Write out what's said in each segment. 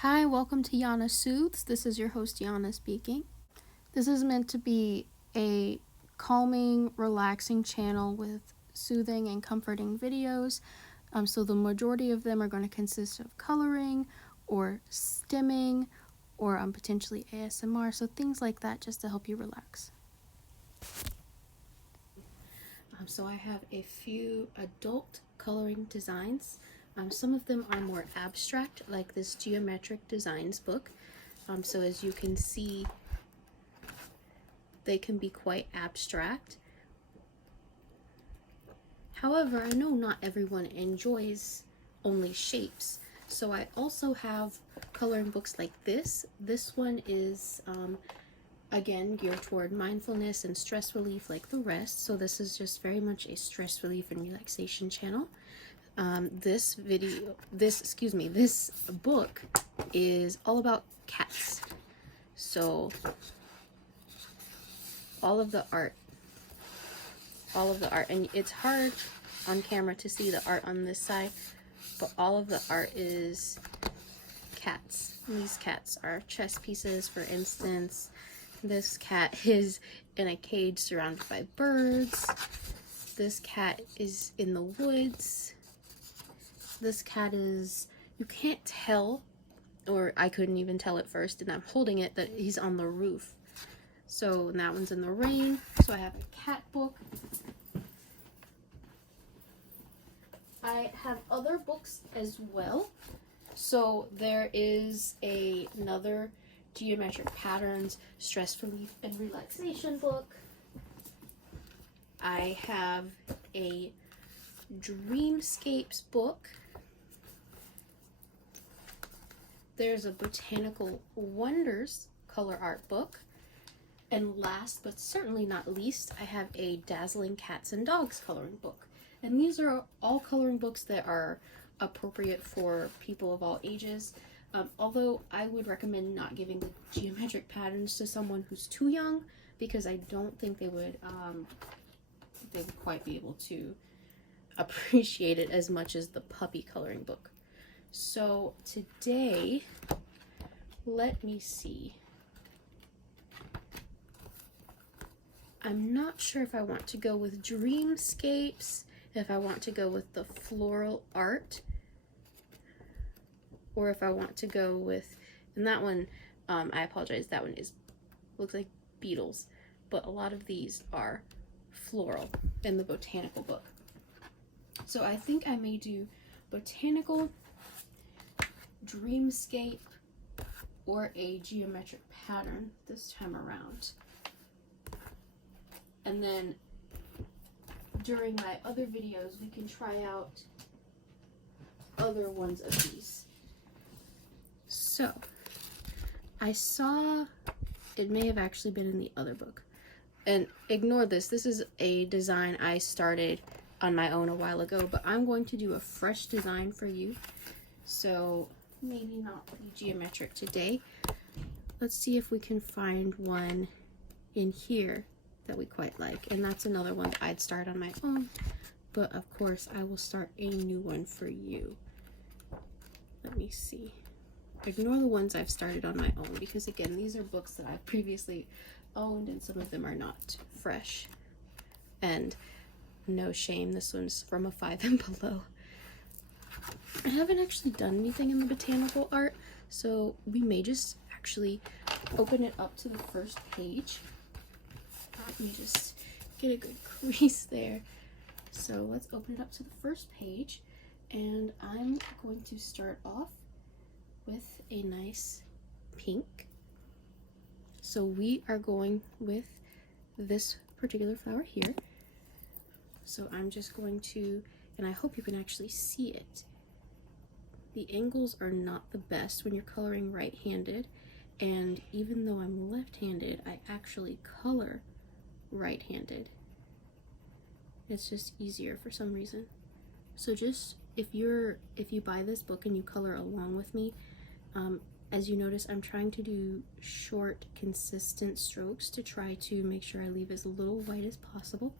Hi, welcome to Aiyana Soothes. This is your host, Aiyana speaking. This is meant to be a calming, relaxing channel with soothing and comforting videos. So the majority of them are going to consist of coloring or stimming or potentially ASMR. So things like that just to help you relax. So I have a few adult coloring designs. Some of them are more abstract, like this Geometric Designs book. So as you can see, they can be quite abstract. However, I know not everyone enjoys only shapes. So I also have coloring books like this. This one is again geared toward mindfulness and stress relief like the rest. So this is just very much a stress relief and relaxation channel. This book is all about cats. So all of the art, and it's hard on camera to see the art on this side, but all of the art is cats. And these cats are chess pieces, for instance. This cat is in a cage surrounded by birds. This cat is in the woods. This cat is, you can't tell, or I couldn't even tell at first, and I'm holding it, that he's on the roof. So that one's in the rain. So I have a cat book. I have other books as well. So there is another Geometric Patterns, Stress Relief and Relaxation book. I have a Dreamscapes book. There's a Botanical Wonders color art book. And last but certainly not least, I have a Dazzling Cats and Dogs coloring book. And these are all coloring books that are appropriate for people of all ages. Although I would recommend not giving the geometric patterns to someone who's too young, because I don't think they would quite be able to appreciate it as much as the puppy coloring book. So today, let me see. I'm not sure if I want to go with Dreamscapes, if I want to go with the floral art, or if I want to go with, and that one, I apologize, that one looks like beetles, but a lot of these are floral in the botanical book. So I think I may do botanical, dreamscape, or a geometric pattern this time around. And then during my other videos, we can try out other ones of these. So I saw, it may have actually been in the other book, and ignore this, this is a design I started on my own a while ago, but I'm going to do a fresh design for you. So maybe not be geometric today. Let's see if we can find one in here that we quite like, and that's another one I'd start on my own, but of course I will start a new one for you. Let me see. Ignore the ones I've started on my own, because again, these are books that I've previously owned and some of them are not fresh. And no shame, this one's from a 5 and below. I haven't actually done anything in the botanical art, so we may just actually open it up to the first page. Let me just get a good crease there. So let's open it up to the first page, and I'm going to start off with a nice pink. So we are going with this particular flower here. So I'm just going to, and I hope you can actually see it. The angles are not the best when you're coloring right-handed, and even though I'm left-handed, I actually color right-handed. It's just easier for some reason. So just if you buy this book and you color along with me, as you notice, I'm trying to do short, consistent strokes to try to make sure I leave as little white as possible.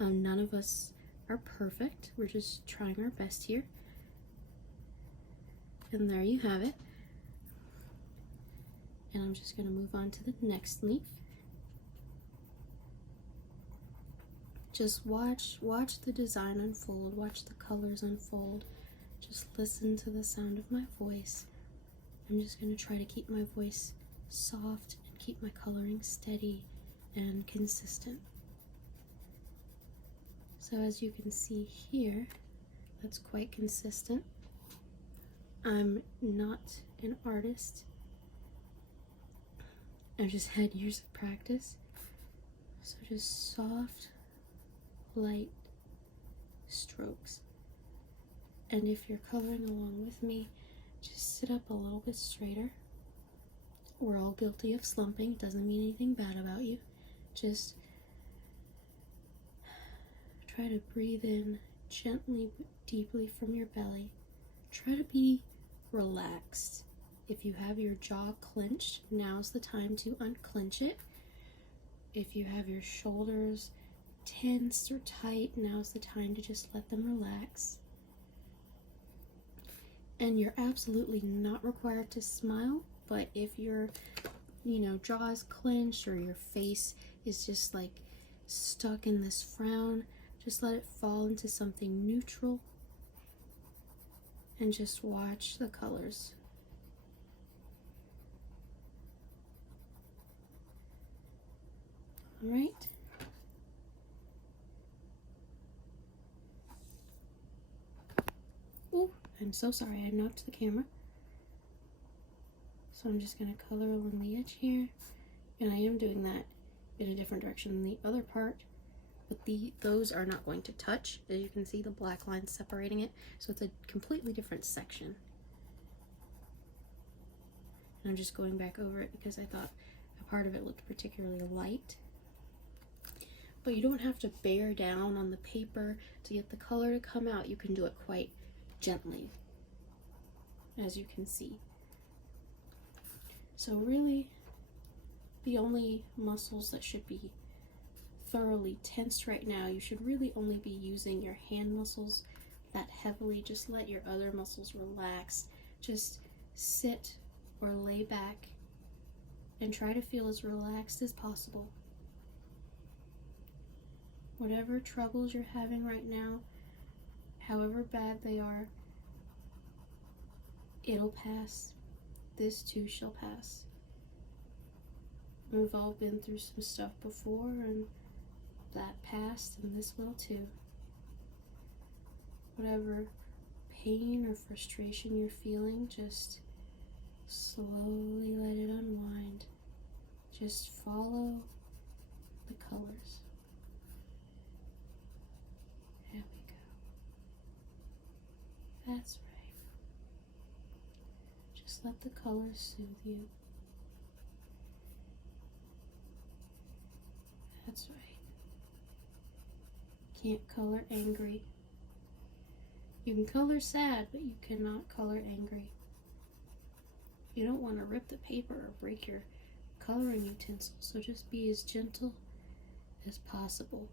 None of us are perfect. We're just trying our best here. And there you have it. And I'm just going to move on to the next leaf. Just watch the design unfold, watch the colors unfold. Just listen to the sound of my voice. I'm just going to try to keep my voice soft and keep my coloring steady and consistent. So as you can see here, that's quite consistent. I'm not an artist. I've just had years of practice. So just soft, light strokes. And if you're coloring along with me, just sit up a little bit straighter. We're all guilty of slumping. It doesn't mean anything bad about you. Just try to breathe in gently, deeply from your belly. Try to be relaxed. If you have your jaw clenched, now's the time to unclench it. If you have your shoulders tensed or tight, now's the time to just let them relax. And you're absolutely not required to smile, but if your, jaw is clenched or your face is just like stuck in this frown, just let it fall into something neutral and just watch the colors. All right. Oh, I'm so sorry, I knocked the camera. So I'm just going to color along the edge here. And I am doing that in a different direction than the other part. But those are not going to touch. As you can see, the black line separating it. So it's a completely different section. And I'm just going back over it because I thought a part of it looked particularly light. But you don't have to bear down on the paper to get the color to come out. You can do it quite gently, as you can see. So really, the only muscles that should be thoroughly tensed right now, you should really only be using your hand muscles that heavily. Just let your other muscles relax. Just sit or lay back and try to feel as relaxed as possible. Whatever troubles you're having right now, however bad they are, it'll pass. This too shall pass. We've all been through some stuff before, and that passed, and this will too. Whatever pain or frustration you're feeling, just slowly let it unwind. Just follow the colors. There we go. That's right. Just let the colors soothe you. That's right. Can't color angry. You can color sad, but you cannot color angry. You don't want to rip the paper or break your coloring utensil, so just be as gentle as possible.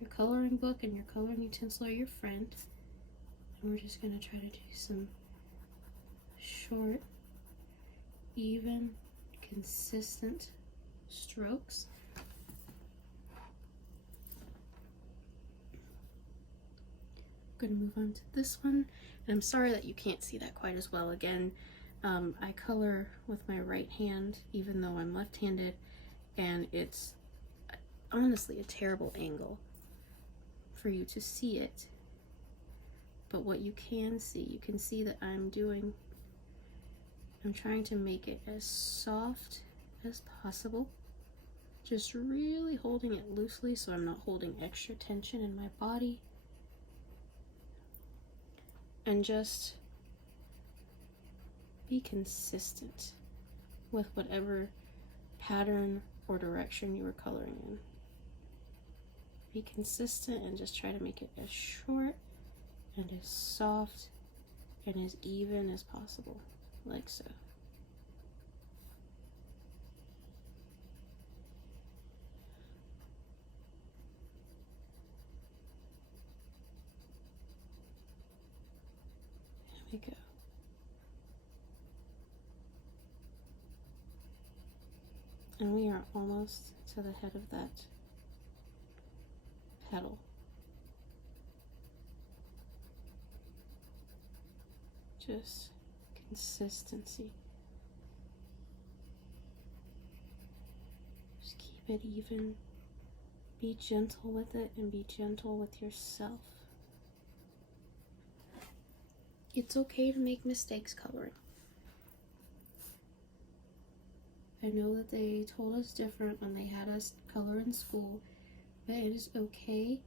Your coloring book and your coloring utensil are your friend, and we're just going to try to do some short, even, consistent strokes. I'm going to move on to this one, and I'm sorry that you can't see that quite as well. Again, I color with my right hand even though I'm left-handed, and it's honestly a terrible angle for you to see it. But what you can see that I'm trying to make it as soft as possible, just really holding it loosely so I'm not holding extra tension in my body, and just be consistent with whatever pattern or direction you were coloring in. Be consistent and just try to make it as short and as soft and as even as possible, like so. There we go. And we are almost to the head of that petal. Just consistency. Just keep it even. Be gentle with it and be gentle with yourself. It's okay to make mistakes coloring. I know that they told us different when they had us color in school, but it is okay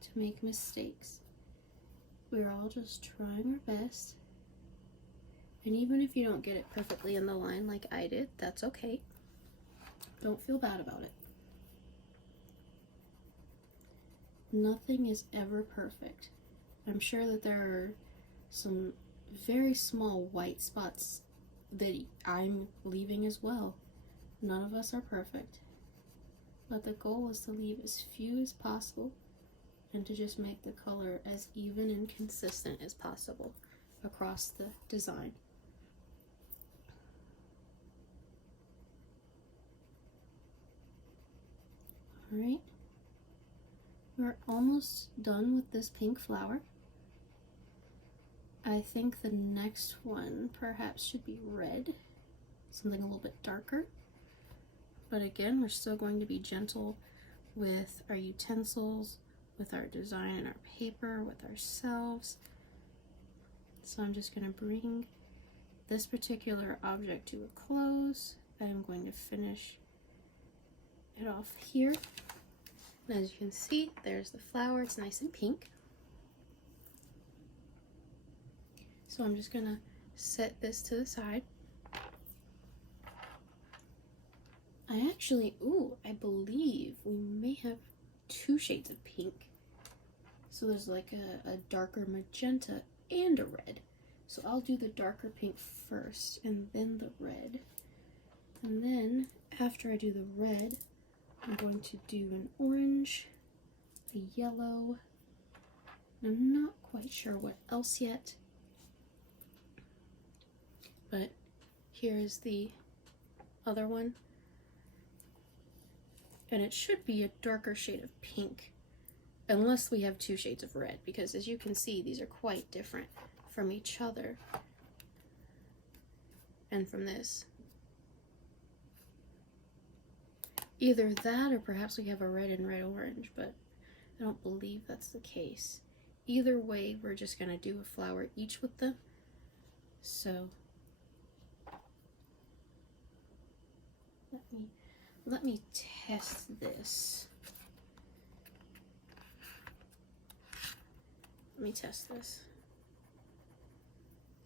to make mistakes. We're all just trying our best. And even if you don't get it perfectly in the line like I did, that's okay. Don't feel bad about it. Nothing is ever perfect. I'm sure that there are some very small white spots that I'm leaving as well. None of us are perfect. But the goal is to leave as few as possible and to just make the color as even and consistent as possible across the design. Alright, we're almost done with this pink flower. I think the next one perhaps should be red, something a little bit darker. But again, we're still going to be gentle with our utensils, with our design and our paper, with ourselves. So I'm just going to bring this particular object to a close. I'm going to finish it off here. And as you can see, there's the flower. It's nice and pink. So I'm just going to set this to the side. I believe we may have two shades of pink. So there's like a darker magenta and a red. So I'll do the darker pink first and then the red. And then after I do the red, I'm going to do an orange, a yellow. I'm not quite sure what else yet. But here's the other one. And it should be a darker shade of pink, unless we have two shades of red, because as you can see, these are quite different from each other and from this. Either that or perhaps we have a red and red-orange, but I don't believe that's the case. Either way, we're just going to do a flower each with them. So let me test this. Let me test this.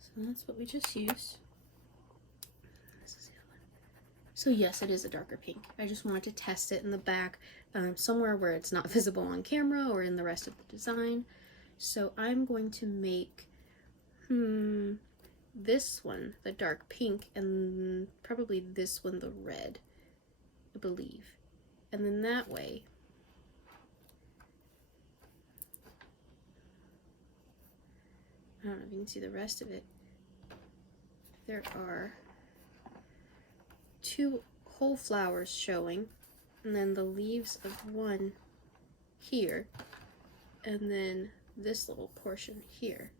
So that's what we just used. This is the other one. So yes, it is a darker pink. I just wanted to test it in the back, somewhere where it's not visible on camera or in the rest of the design. So I'm going to make this one the dark pink and probably this one the red, I believe. And then that way, I don't know if you can see the rest of it. There are two whole flowers showing, and then the leaves of one here, and then this little portion here.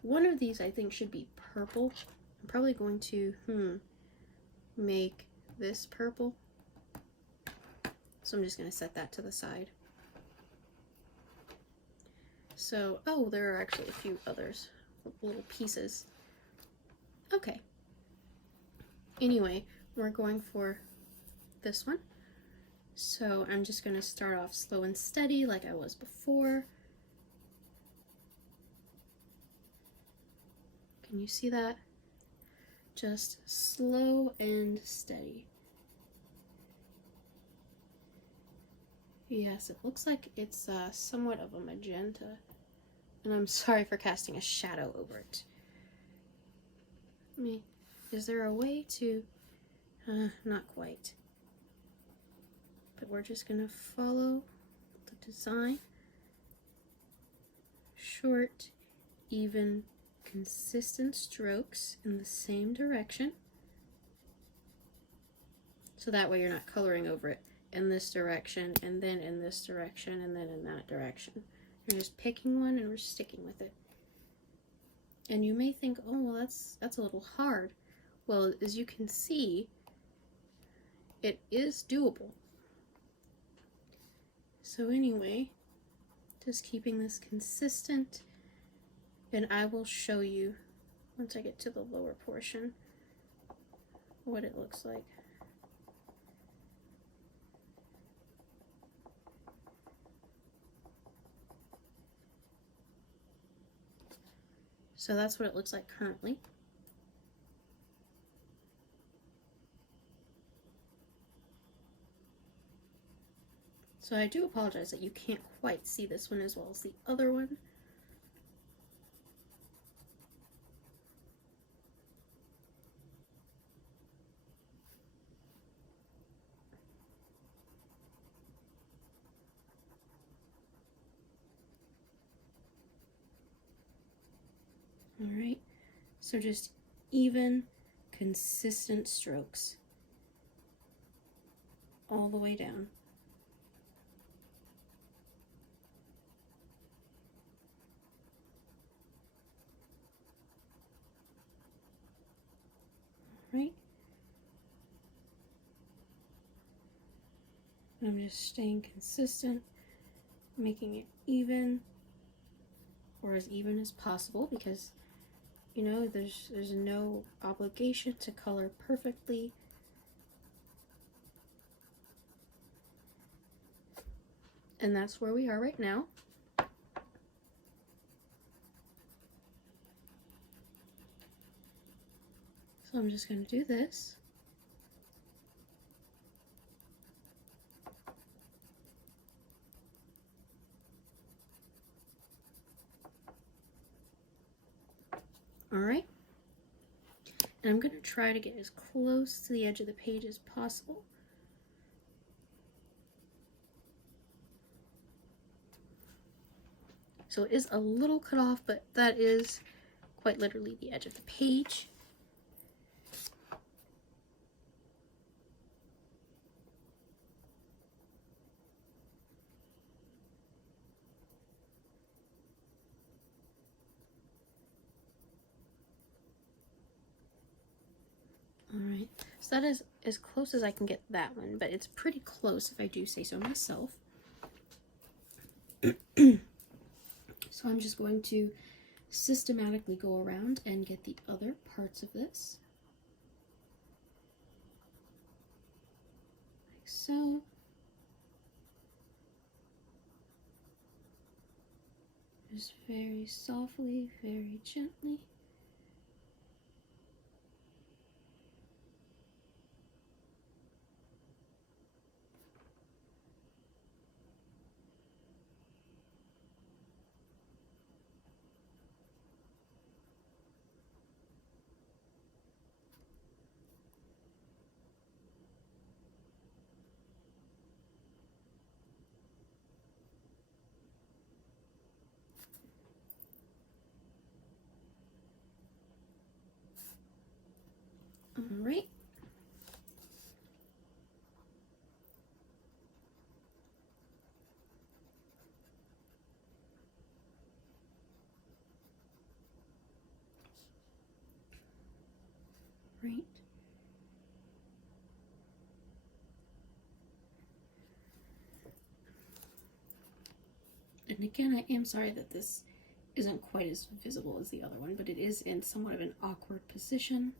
One of these I think should be purple. I'm probably going to make this purple. So I'm just going to set that to the side. So, oh, there are actually a few others, little pieces. Okay. Anyway, we're going for this one. So I'm just going to start off slow and steady like I was before. Can you see that? Just slow and steady. Yes, it looks like it's somewhat of a magenta. And I'm sorry for casting a shadow over it. Is there a way to... not quite. But we're just going to follow the design. Short, even, consistent strokes in the same direction. So that way you're not coloring over it in this direction, and then in this direction, and then in that direction. You're just picking one and we're sticking with it. And you may think, oh, well, that's a little hard. Well, as you can see, it is doable. So anyway, just keeping this consistent, and I will show you once I get to the lower portion what it looks like. So that's what it looks like currently. So I do apologize that you can't quite see this one as well as the other one. All right, so just even, consistent strokes all the way down. Right? And I'm just staying consistent, making it even, or as even as possible, because you know there's no obligation to color perfectly. And that's where we are right now. So I'm just going to do this. All right. And I'm going to try to get as close to the edge of the page as possible. So it is a little cut off, but that is quite literally the edge of the page. All right, so that is as close as I can get that one, but it's pretty close if I do say so myself. So I'm just going to systematically go around and get the other parts of this. Like so. Just very softly, very gently. All right. Right. And again, I am sorry that this isn't quite as visible as the other one, but it is in somewhat of an awkward position.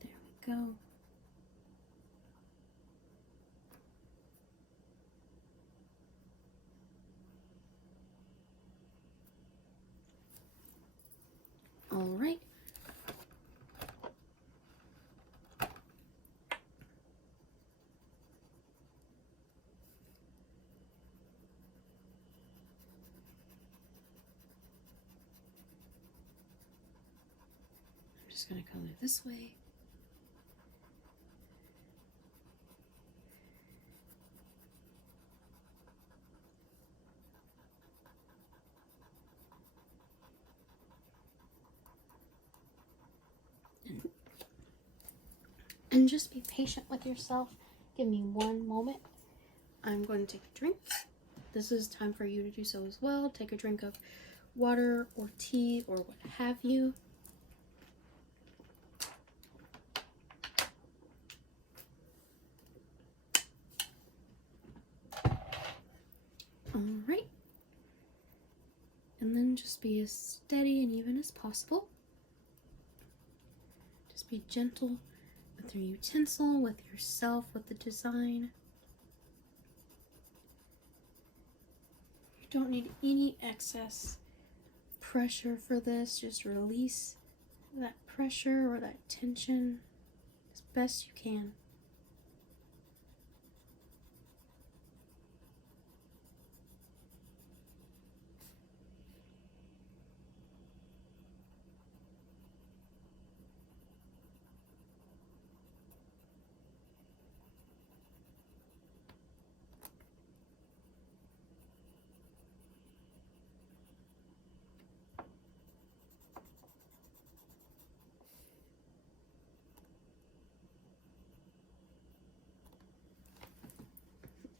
There we go. All right. just going to color this way. And just be patient with yourself. Give me one moment. I'm going to take a drink. This is time for you to do so as well. Take a drink of water or tea or what have you. All right. And then just be as steady and even as possible. Just be gentle with your utensil, with yourself, with the design. You don't need any excess pressure for this. Just release that pressure or that tension as best you can.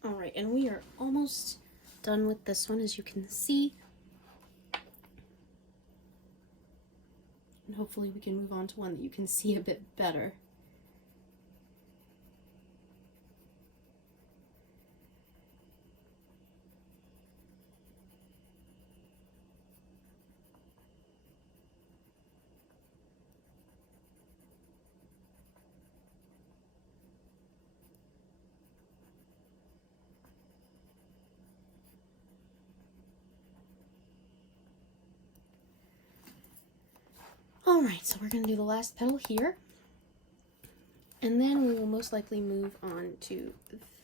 Alright, and we are almost done with this one, as you can see. And hopefully we can move on to one that you can see a bit better. Alright, so we're going to do the last petal here. And then we will most likely move on to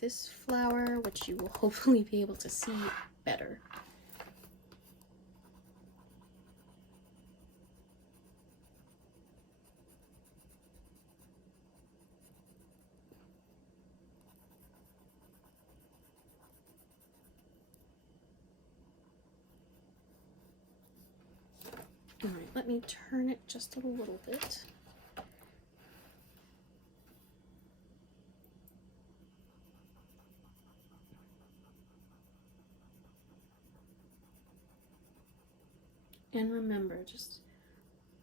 this flower, which you will hopefully be able to see better. Alright, let me turn it just a little bit. And remember, just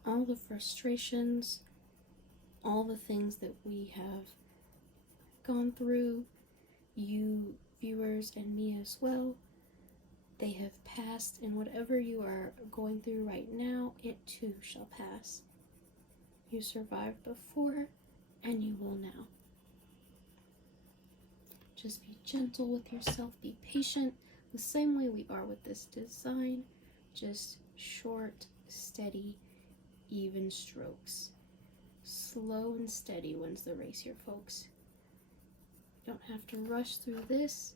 all the frustrations, all the things that we have gone through, you viewers and me as well, they have passed, and whatever you are going through right now, it too shall pass. You survived before, and you will now. Just be gentle with yourself, be patient, the same way we are with this design. Just short, steady, even strokes. Slow and steady wins the race here, folks. You don't have to rush through this.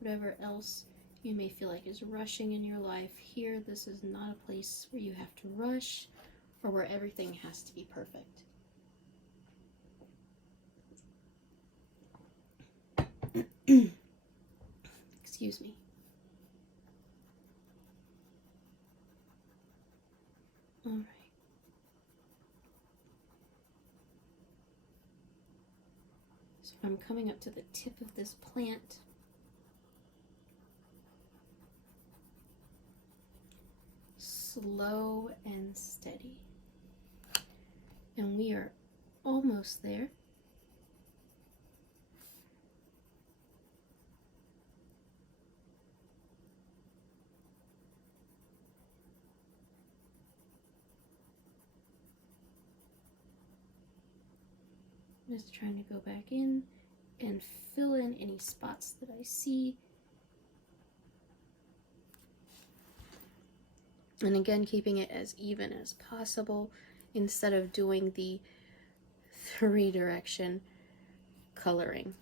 Whatever else you may feel like is rushing in your life, here, this is not a place where you have to rush or where everything has to be perfect. Excuse me. All right. So I'm coming up to the tip of this plant. Slow and steady. And we are almost there. Just trying to go back in and fill in any spots that I see. And again, keeping it as even as possible instead of doing the 3-direction coloring.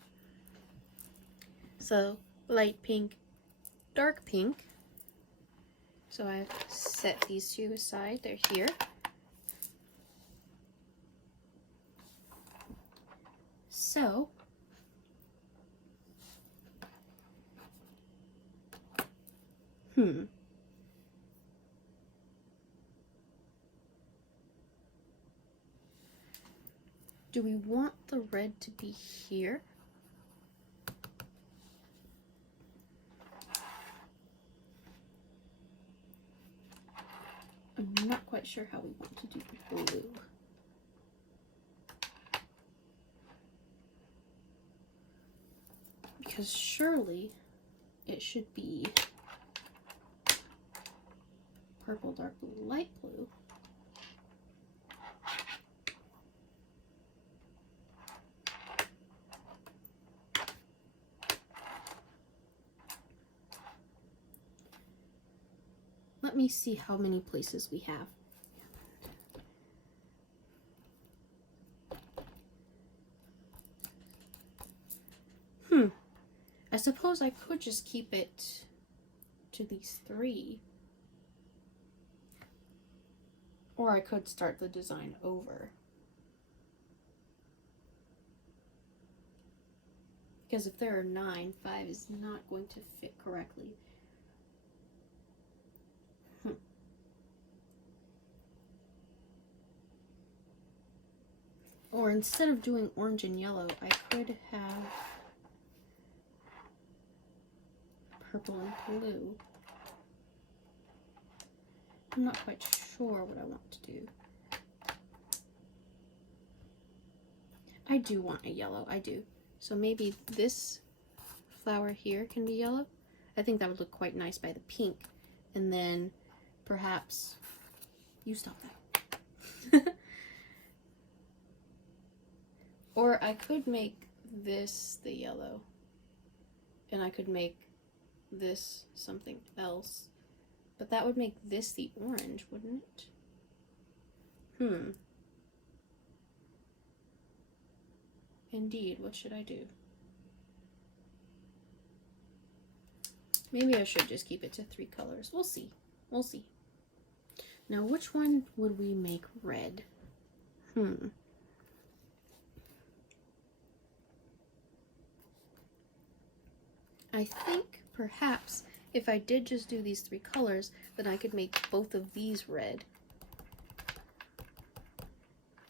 So light pink, dark pink. So I've set these two aside, they're here. So do we want the red to be here? I'm not quite sure how we want to do blue. Because surely it should be purple, dark blue, light blue. Let me see how many places we have. I suppose I could just keep it to these 3. Or I could start the design over. Because if there are 9, 5 is not going to fit correctly. Or instead of doing orange and yellow, I could have purple and blue. I'm not quite sure what I want to do. I do want a yellow, I do. So maybe this flower here can be yellow. I think that would look quite nice by the pink. And then perhaps, you stop that. Or I could make this the yellow. And I could make this something else. But that would make this the orange, wouldn't it? Indeed, what should I do? Maybe I should just keep it to 3 colors. We'll see. We'll see. Now, which one would we make red? I think perhaps if I did just do these 3 colors, then I could make both of these red.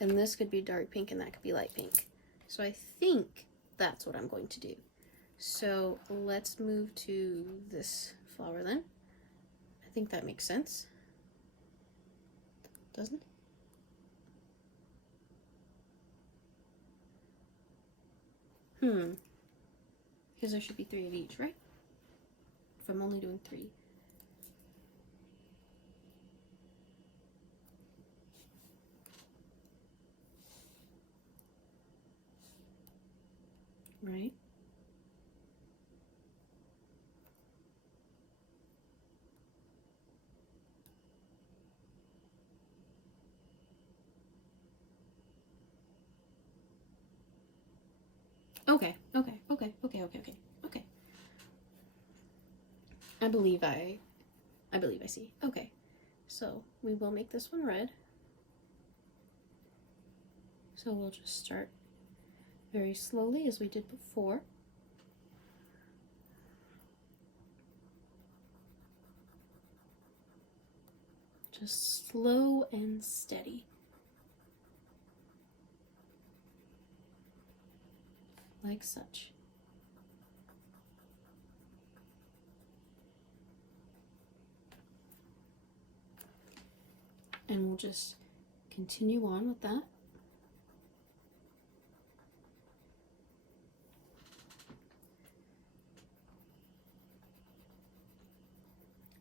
And this could be dark pink and that could be light pink. So I think that's what I'm going to do. So let's move to this flower then. I think that makes sense. Doesn't it? Because there should be 3 of each, right? If I'm only doing 3. Right? Okay. I believe I see. Okay. So we will make this one red. So we'll just start very slowly as we did before. Just slow and steady. Like such. And we'll just continue on with that.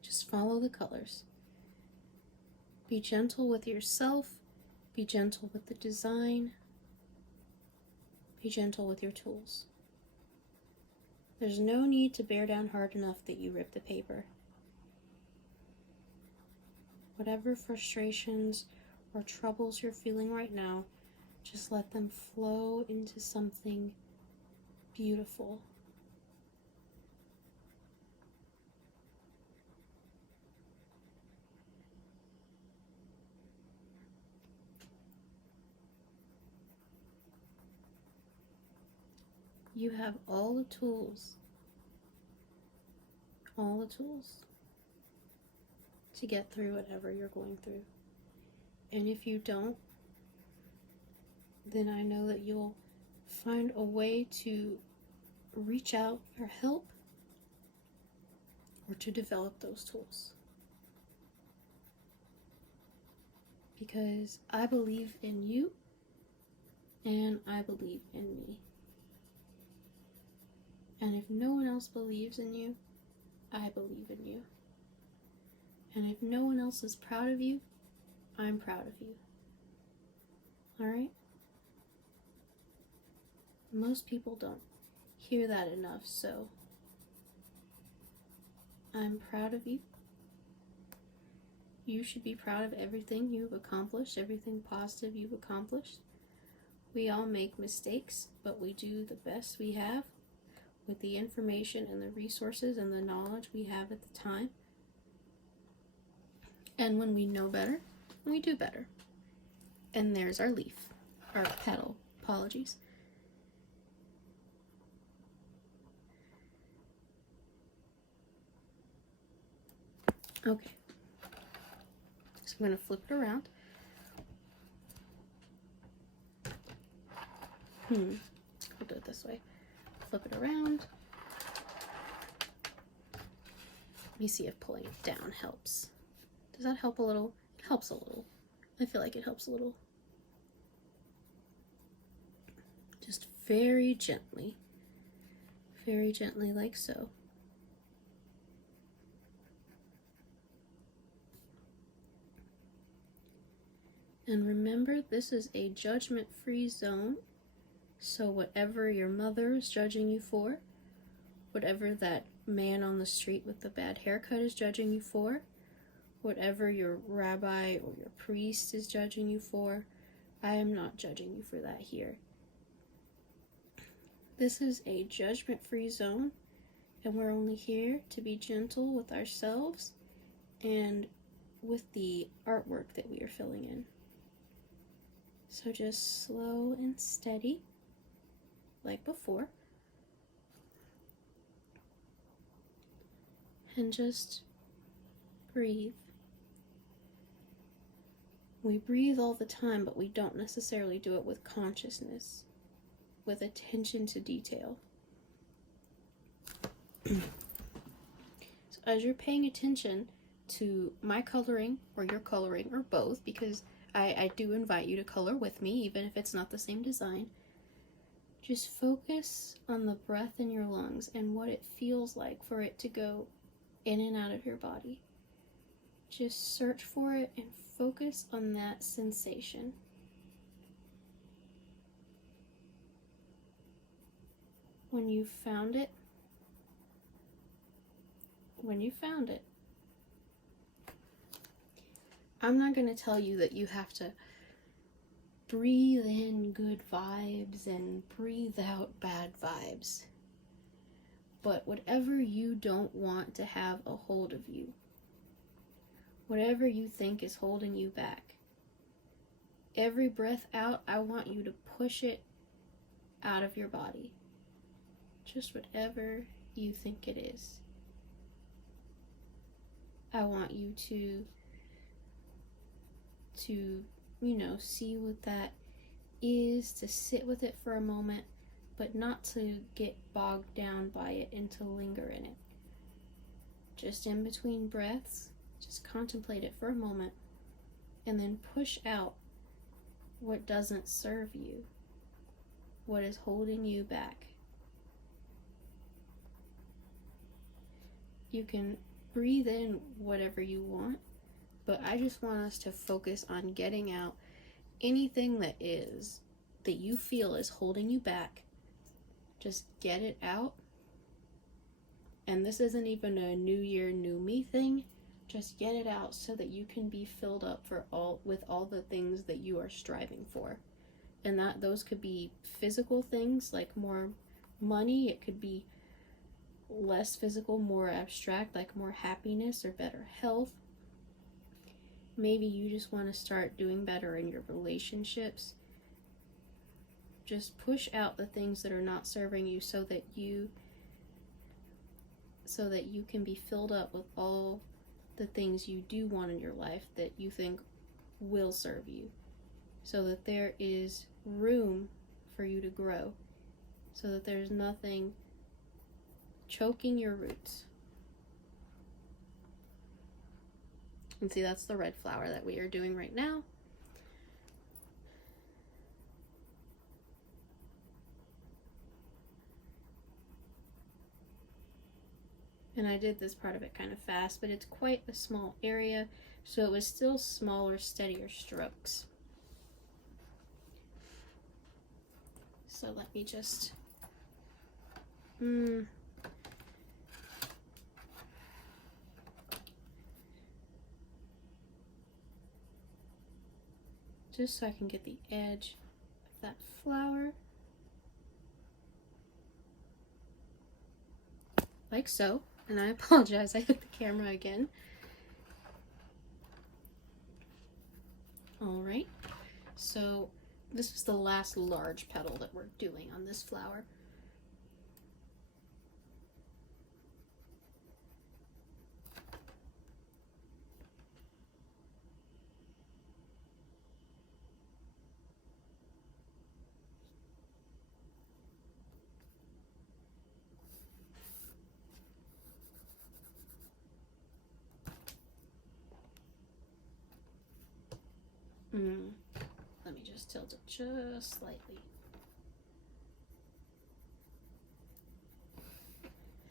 Just follow the colors. Be gentle with yourself. Be gentle with the design. Be gentle with your tools. There's no need to bear down hard enough that you rip the paper. Whatever frustrations or troubles you're feeling right now, just let them flow into something beautiful. You have all the tools to get through whatever you're going through. And if you don't, then I know that you'll find a way to reach out for help or to develop those tools. Because I believe in you and I believe in me. And if no one else believes in you, I believe in you. And if no one else is proud of you, I'm proud of you. Alright? Most people don't hear that enough, so I'm proud of you. You should be proud of everything you've accomplished, everything positive you've accomplished. We all make mistakes, but we do the best we have with the information and the resources and the knowledge we have at the time. And when we know better, we do better. And there's our leaf, our petal, apologies. Okay. So I'm going to flip it around. I'll do it this way. Flip it around. Let me see if pulling it down helps. Does that help a little? It helps a little. I feel like it helps a little. Just very gently like so. And remember, this is a judgment-free zone. So whatever your mother is judging you for, whatever that man on the street with the bad haircut is judging you for, whatever your rabbi or your priest is judging you for, I am not judging you for that here. This is a judgment-free zone, and we're only here to be gentle with ourselves and with the artwork that we are filling in. So just slow and steady, like before. And just breathe. We breathe all the time, but we don't necessarily do it with consciousness, with attention to detail. So as you're paying attention to my coloring or your coloring or both, because I do invite you to color with me, even if it's not the same design, just focus on the breath in your lungs and what it feels like for it to go in and out of your body. Just search for it and focus on that sensation. When you found it, I'm not going to tell you that you have to breathe in good vibes and breathe out bad vibes. But whatever you don't want to have a hold of you, whatever you think is holding you back, every breath out, I want you to push it out of your body. Just whatever you think it is. I want you to see what that is, to sit with it for a moment, but not to get bogged down by it and to linger in it. Just in between breaths, just contemplate it for a moment, and then push out what doesn't serve you, what is holding you back. You can breathe in whatever you want, but I just want us to focus on getting out anything that you feel is holding you back. Just get it out. And this isn't even a new year, new me thing. Just get it out so that you can be filled up with all the things that you are striving for. And those could be physical things like more money. It could be less physical, more abstract, like more happiness or better health. Maybe you just want to start doing better in your relationships. just push out the things that are not serving you so that you can be filled up with all the things you do want in your life that you think will serve you, so that there is room for you to grow, so that there's nothing choking your roots. And see, that's the red flower that we are doing right now. And I did this part of it kind of fast, but it's quite a small area, so it was still smaller, steadier strokes. So let me just just so I can get the edge of that flower, like so. And I apologize, I hit the camera again. Alright, so this is the last large petal that we're doing on this flower. Let me just tilt it just slightly.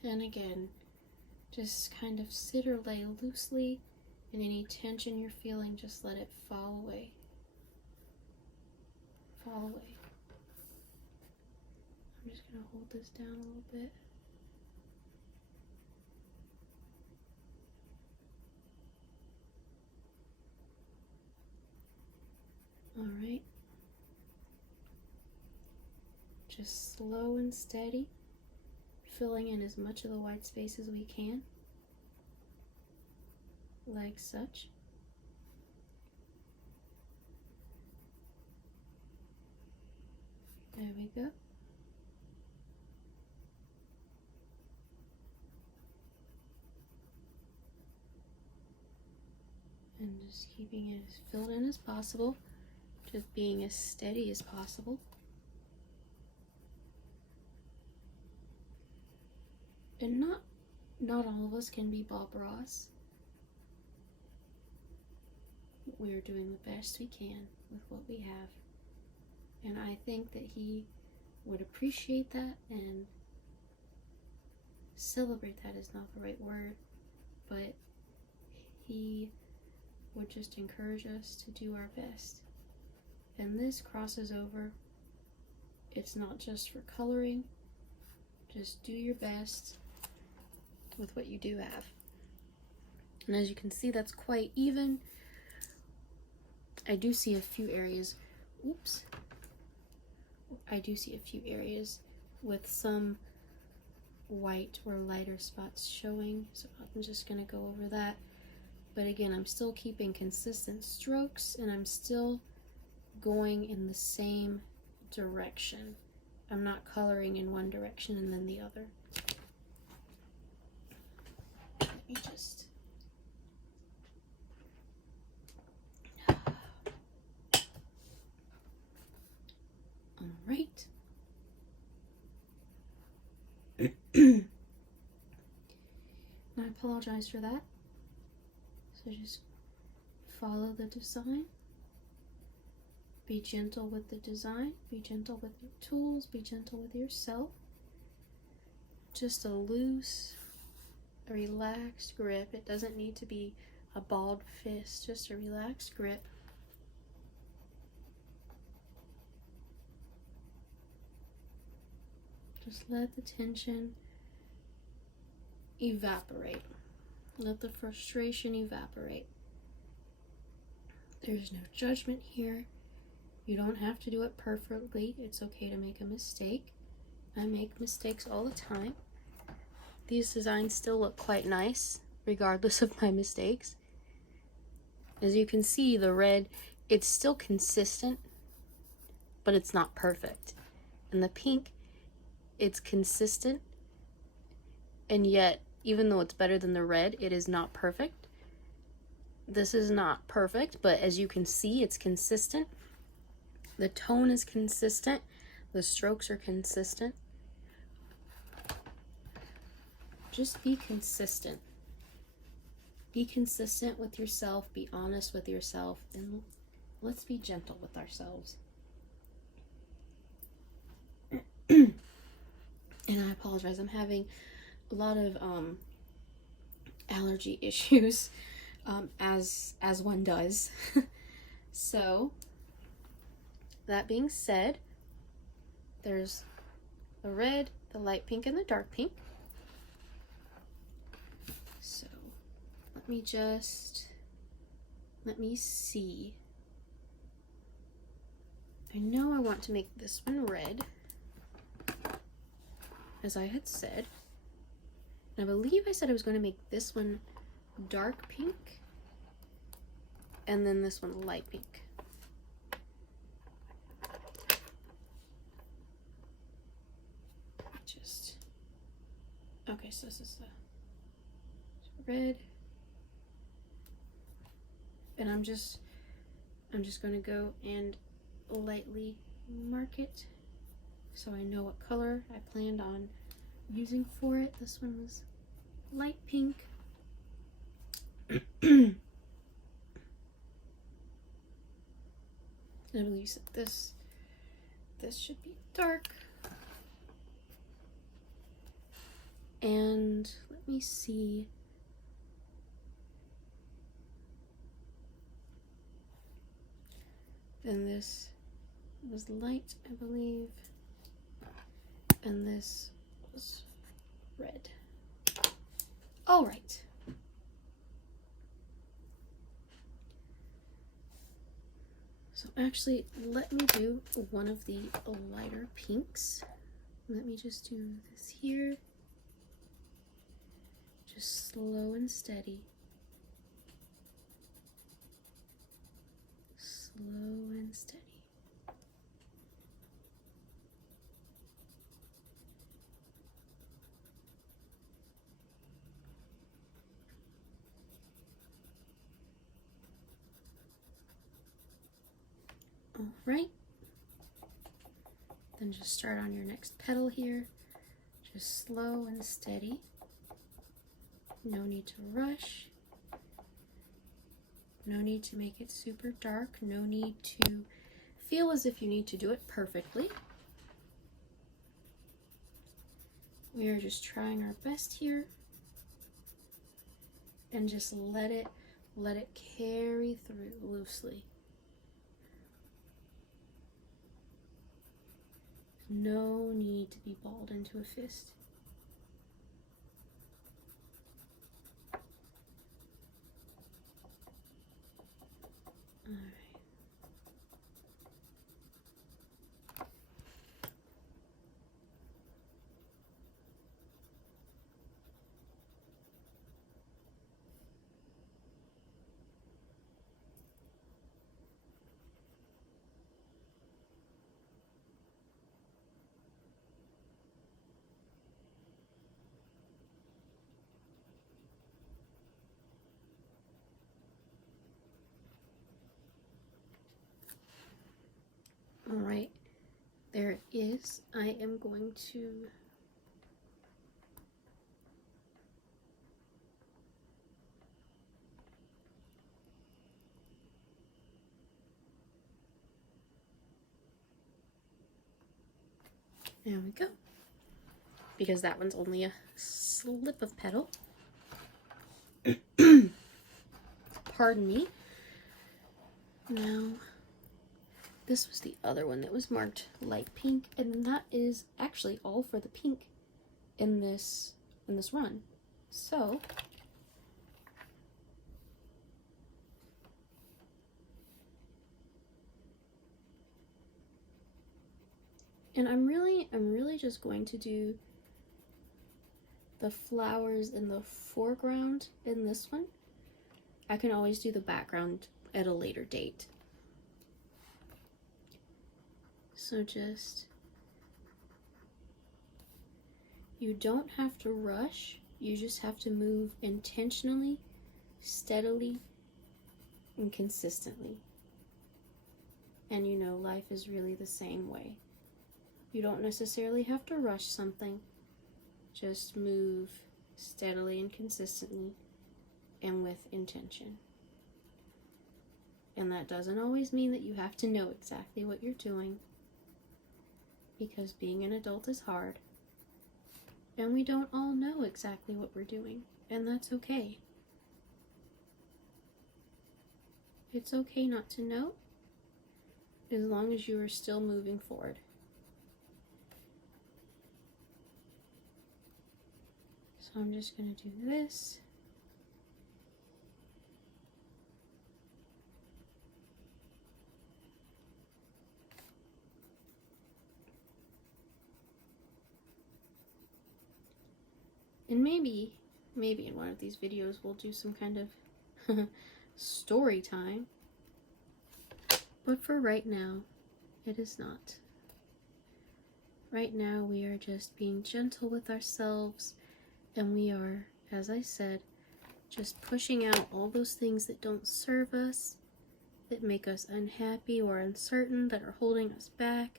And again, just kind of sit or lay loosely, and any tension you're feeling, just let it fall away. Fall away. I'm just going to hold this down a little bit. Alright, just slow and steady, filling in as much of the white space as we can, like such. There we go. And just keeping it as filled in as possible. Just being as steady as possible. And not all of us can be Bob Ross. We're doing the best we can with what we have. And I think that he would appreciate that, and celebrate that is not the right word, but he would just encourage us to do our best. And this crosses over. It's not just for coloring. Just do your best with what you do have. And as you can see, that's quite even. I do see a few areas, I do see a few areas with some white or lighter spots showing, so I'm just going to go over that. But again, I'm still keeping consistent strokes, and I'm still going in the same direction. I'm not coloring in one direction and then the other. Let me just... Alright. I apologize for that. So just follow the design. Be gentle with the design. Be gentle with your tools. Be gentle with yourself. Just a loose, relaxed grip. It doesn't need to be a balled fist. Just a relaxed grip. Just let the tension evaporate. Let the frustration evaporate. There's no judgment here. You don't have to do it perfectly. It's okay to make a mistake. I make mistakes all the time. These designs still look quite nice, regardless of my mistakes. As you can see, the red, it's still consistent, but it's not perfect. And the pink, it's consistent, and yet, even though it's better than the red, it is not perfect. This is not perfect, but as you can see, it's consistent. The tone is consistent. The strokes are consistent. Just be consistent. Be consistent with yourself. Be honest with yourself. And let's be gentle with ourselves. And I apologize. I'm having a lot of allergy issues, as one does. So, that being said, there's the red, the light pink, and the dark pink. So, let me see. I know I want to make this one red, as I had said. And I believe I said I was going to make this one dark pink, and then this one light pink. Okay, so this is the red, and I'm just going to go and lightly mark it so I know what color I planned on using for it. This one was light pink. And I believe that this should be dark. And let me see. Then this was light, I believe. And this was red. All right. So actually, let me do one of the lighter pinks. Let me just do this here. Just slow and steady. Slow and steady. All right. Then just start on your next petal here. Just slow and steady. No need to rush. No need to make it super dark. No need to feel as if you need to do it perfectly. We are just trying our best here. And just let it carry through loosely. No need to be balled into a fist. All right. All right, there it is. I am going to there we go. Because that one's only a slip of petal. Pardon me. Now, this was the other one that was marked light pink, and that is actually all for the pink in this run. So, and I'm really just going to do the flowers in the foreground in this one. I can always do the background at a later date. So just You don't have to rush. You just have to move intentionally, steadily, and consistently. And you know, life is really the same way. You don't necessarily have to rush something. Just move steadily and consistently and with intention. And that doesn't always mean that you have to know exactly what you're doing, because being an adult is hard. And we don't all know exactly what we're doing, and that's okay. It's okay not to know, as long as you are still moving forward. So I'm just going to do this. And maybe in one of these videos we'll do some kind of story time. But for right now, it is not. Right now we are just being gentle with ourselves, and we are, as I said, just pushing out all those things that don't serve us, that make us unhappy or uncertain, that are holding us back.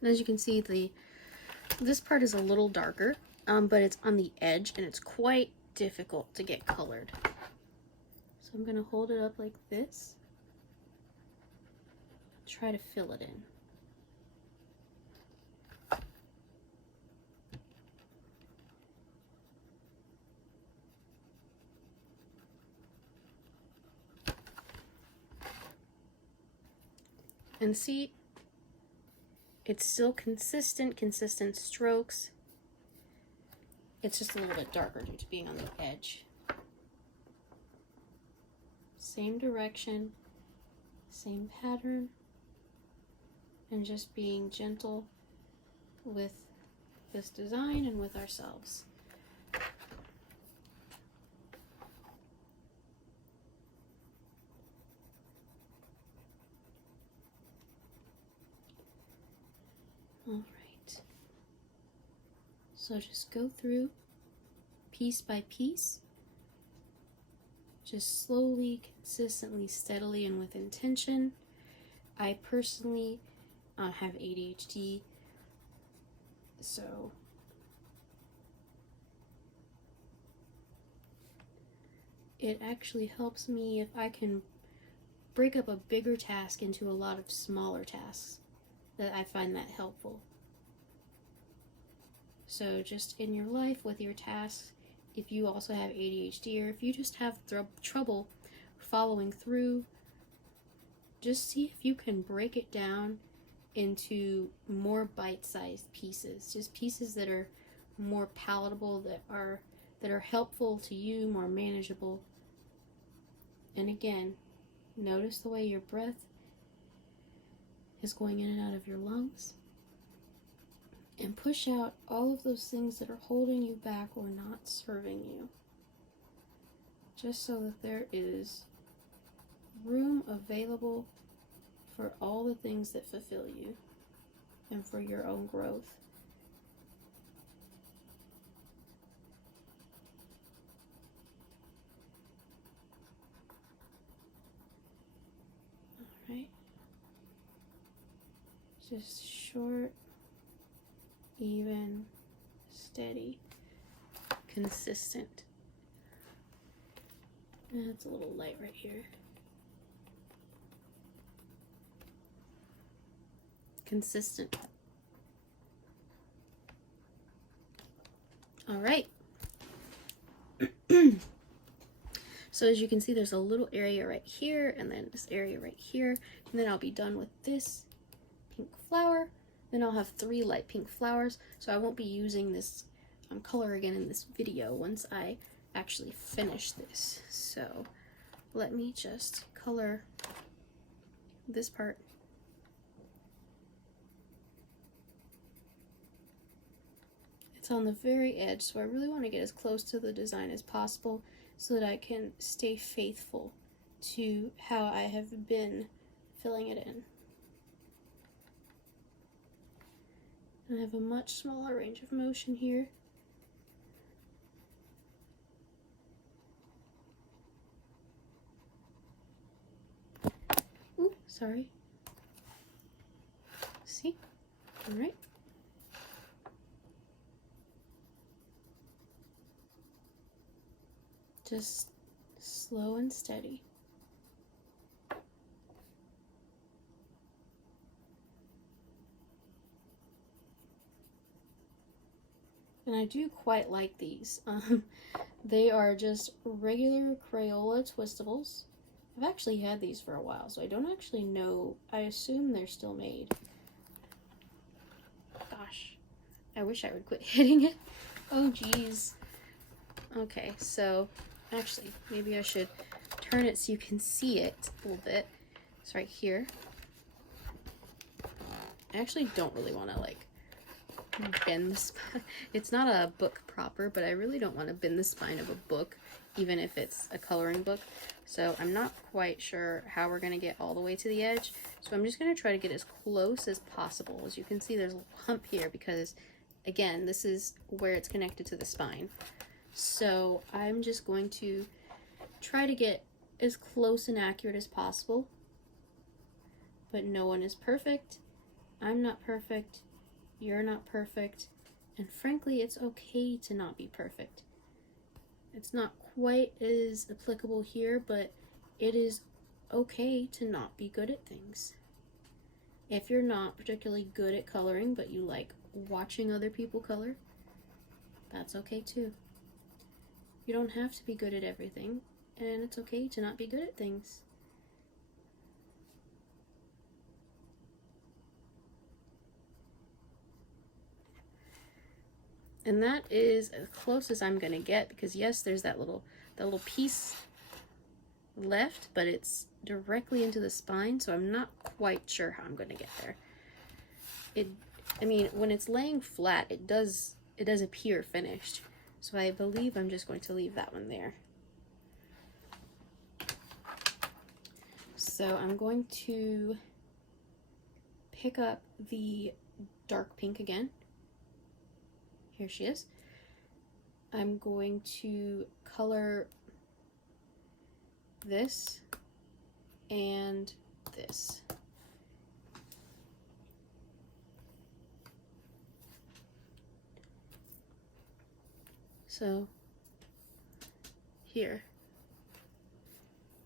And as you can see, this part is a little darker, but it's on the edge and it's quite difficult to get colored. So I'm going to hold it up like this, try to fill it in. And see, it's still consistent strokes. It's just a little bit darker due to being on the edge. Same direction, same pattern, and just being gentle with this design and with ourselves. All right. So just go through piece by piece, just slowly, consistently, steadily, and with intention. I personally have ADHD, so it actually helps me if I can break up a bigger task into a lot of smaller tasks. That I find that helpful. So just in your life with your tasks, if you also have ADHD, or if you just have trouble following through, just see if you can break it down into more bite-sized pieces, just pieces that are more palatable, that are helpful to you, more manageable. And again, notice the way your breath is going in and out of your lungs, and push out all of those things that are holding you back or not serving you, just so that there is room available for all the things that fulfill you and for your own growth. All right. Just short, even, steady, consistent. And it's a little light right here. Consistent. All right. So as you can see, there's a little area right here, and then this area right here, and then I'll be done with this pink flower. Then I'll have 3 light pink flowers, so I won't be using this color again in this video once I actually finish this. So let me just color this part. It's on the very edge, so I really want to get as close to the design as possible so that I can stay faithful to how I have been filling it in. And I have a much smaller range of motion here. Ooh, sorry. See? All right. Just slow and steady. And I do quite like these. They are just regular Crayola Twistables. I've actually had these for a while, so I don't actually know. I assume they're still made. Gosh, I wish I would quit hitting it. Oh, geez. Okay, so actually, maybe I should turn it so you can see it a little bit. It's right here. I actually don't really want to, like, bend the spine. It's not a book proper, but I really don't want to bend the spine of a book, even if it's a coloring book. So I'm not quite sure how we're going to get all the way to the edge. So I'm just going to try to get as close as possible. As you can see, there's a hump here because, again, this is where it's connected to the spine. So I'm just going to try to get as close and accurate as possible. But no one is perfect. I'm not perfect. You're not perfect. And frankly, it's okay to not be perfect. It's not quite as applicable here, but it is okay to not be good at things. If you're not particularly good at coloring, but you like watching other people color, that's okay too. You don't have to be good at everything, and it's okay to not be good at things. And that is as close as I'm gonna get, because yes, there's that little piece left, but it's directly into the spine, so I'm not quite sure how I'm gonna get there. I mean, when it's laying flat, it does appear finished. So I believe I'm just going to leave that one there. So I'm going to pick up the dark pink again. Here she is. I'm going to color this and this. So here,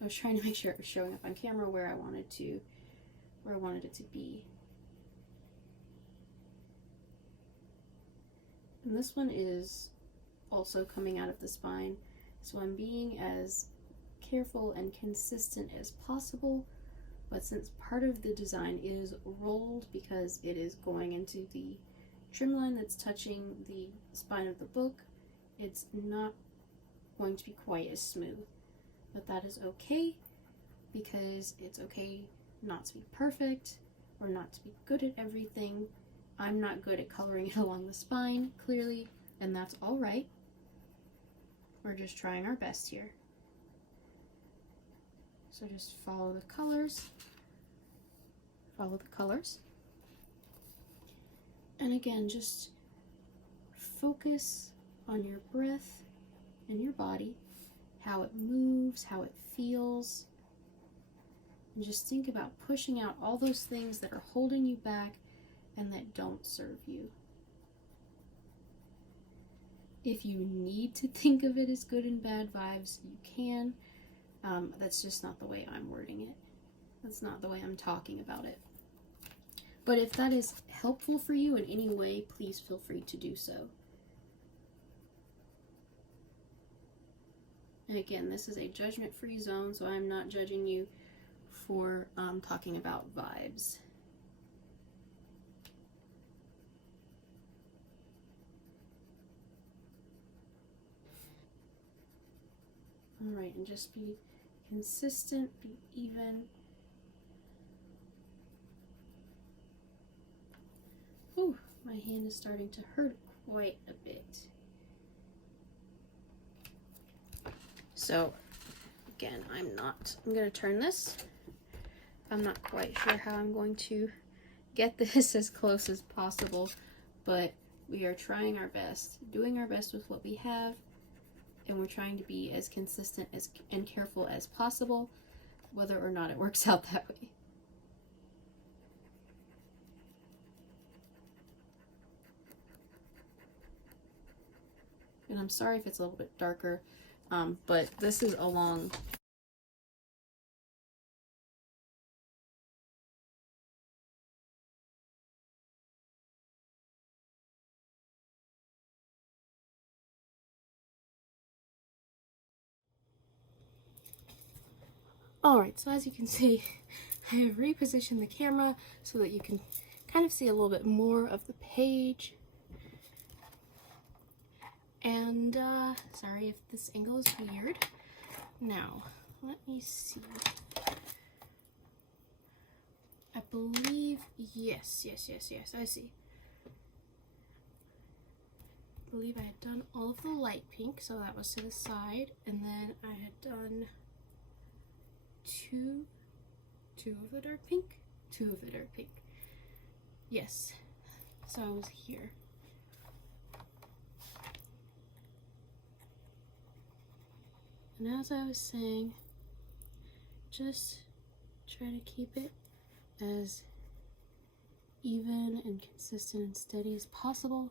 I was trying to make sure it was showing up on camera where I wanted it to be. And this one is also coming out of the spine, so I'm being as careful and consistent as possible, but since part of the design is rolled because it is going into the trim line that's touching the spine of the book, it's not going to be quite as smooth. But that is okay, because it's okay not to be perfect or not to be good at everything. I'm not good at coloring it along the spine, clearly, and that's all right. We're just trying our best here. So just follow the colors. Follow the colors. And again, just focus on your breath and your body, how it moves, how it feels. And just think about pushing out all those things that are holding you back and that don't serve you. If you need to think of it as good and bad vibes, you can. That's just not the way I'm wording it. That's not the way I'm talking about it. But if that is helpful for you in any way, please feel free to do so. And again, this is a judgment-free zone, so I'm not judging you for talking about vibes. All right, and just be consistent, be even. Ooh, my hand is starting to hurt quite a bit. So again, I'm going to turn this. I'm not quite sure how I'm going to get this as close as possible, but we are trying our best, doing our best with what we have, and we're trying to be as consistent and careful as possible, whether or not it works out that way. And I'm sorry if it's a little bit darker, but this is a long... Alright, so as you can see, I have repositioned the camera so that you can kind of see a little bit more of the page. And, sorry if this angle is weird. Now, let me see. I believe, yes, I see. I believe I had done all of the light pink, so that was to the side, and then I had done two of the dark pink, yes, so I was here. And as I was saying, just try to keep it as even and consistent and steady as possible.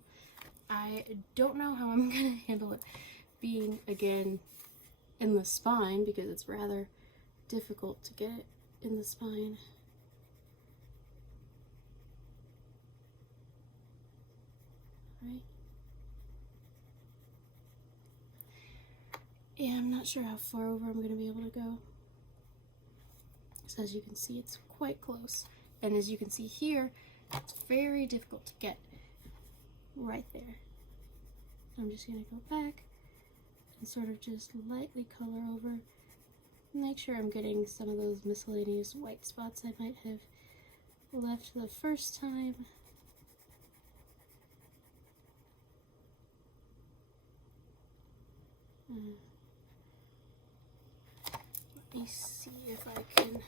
I don't know how I'm gonna handle it being, again, in the spine, because it's rather difficult to get it in the spine. Right? Yeah, I'm not sure how far over I'm gonna be able to go. So as you can see, it's quite close. And as you can see here, it's very difficult to get right there. I'm just gonna go back and sort of just lightly color over. Make sure I'm getting some of those miscellaneous white spots I might have left the first time. Let me see if I can...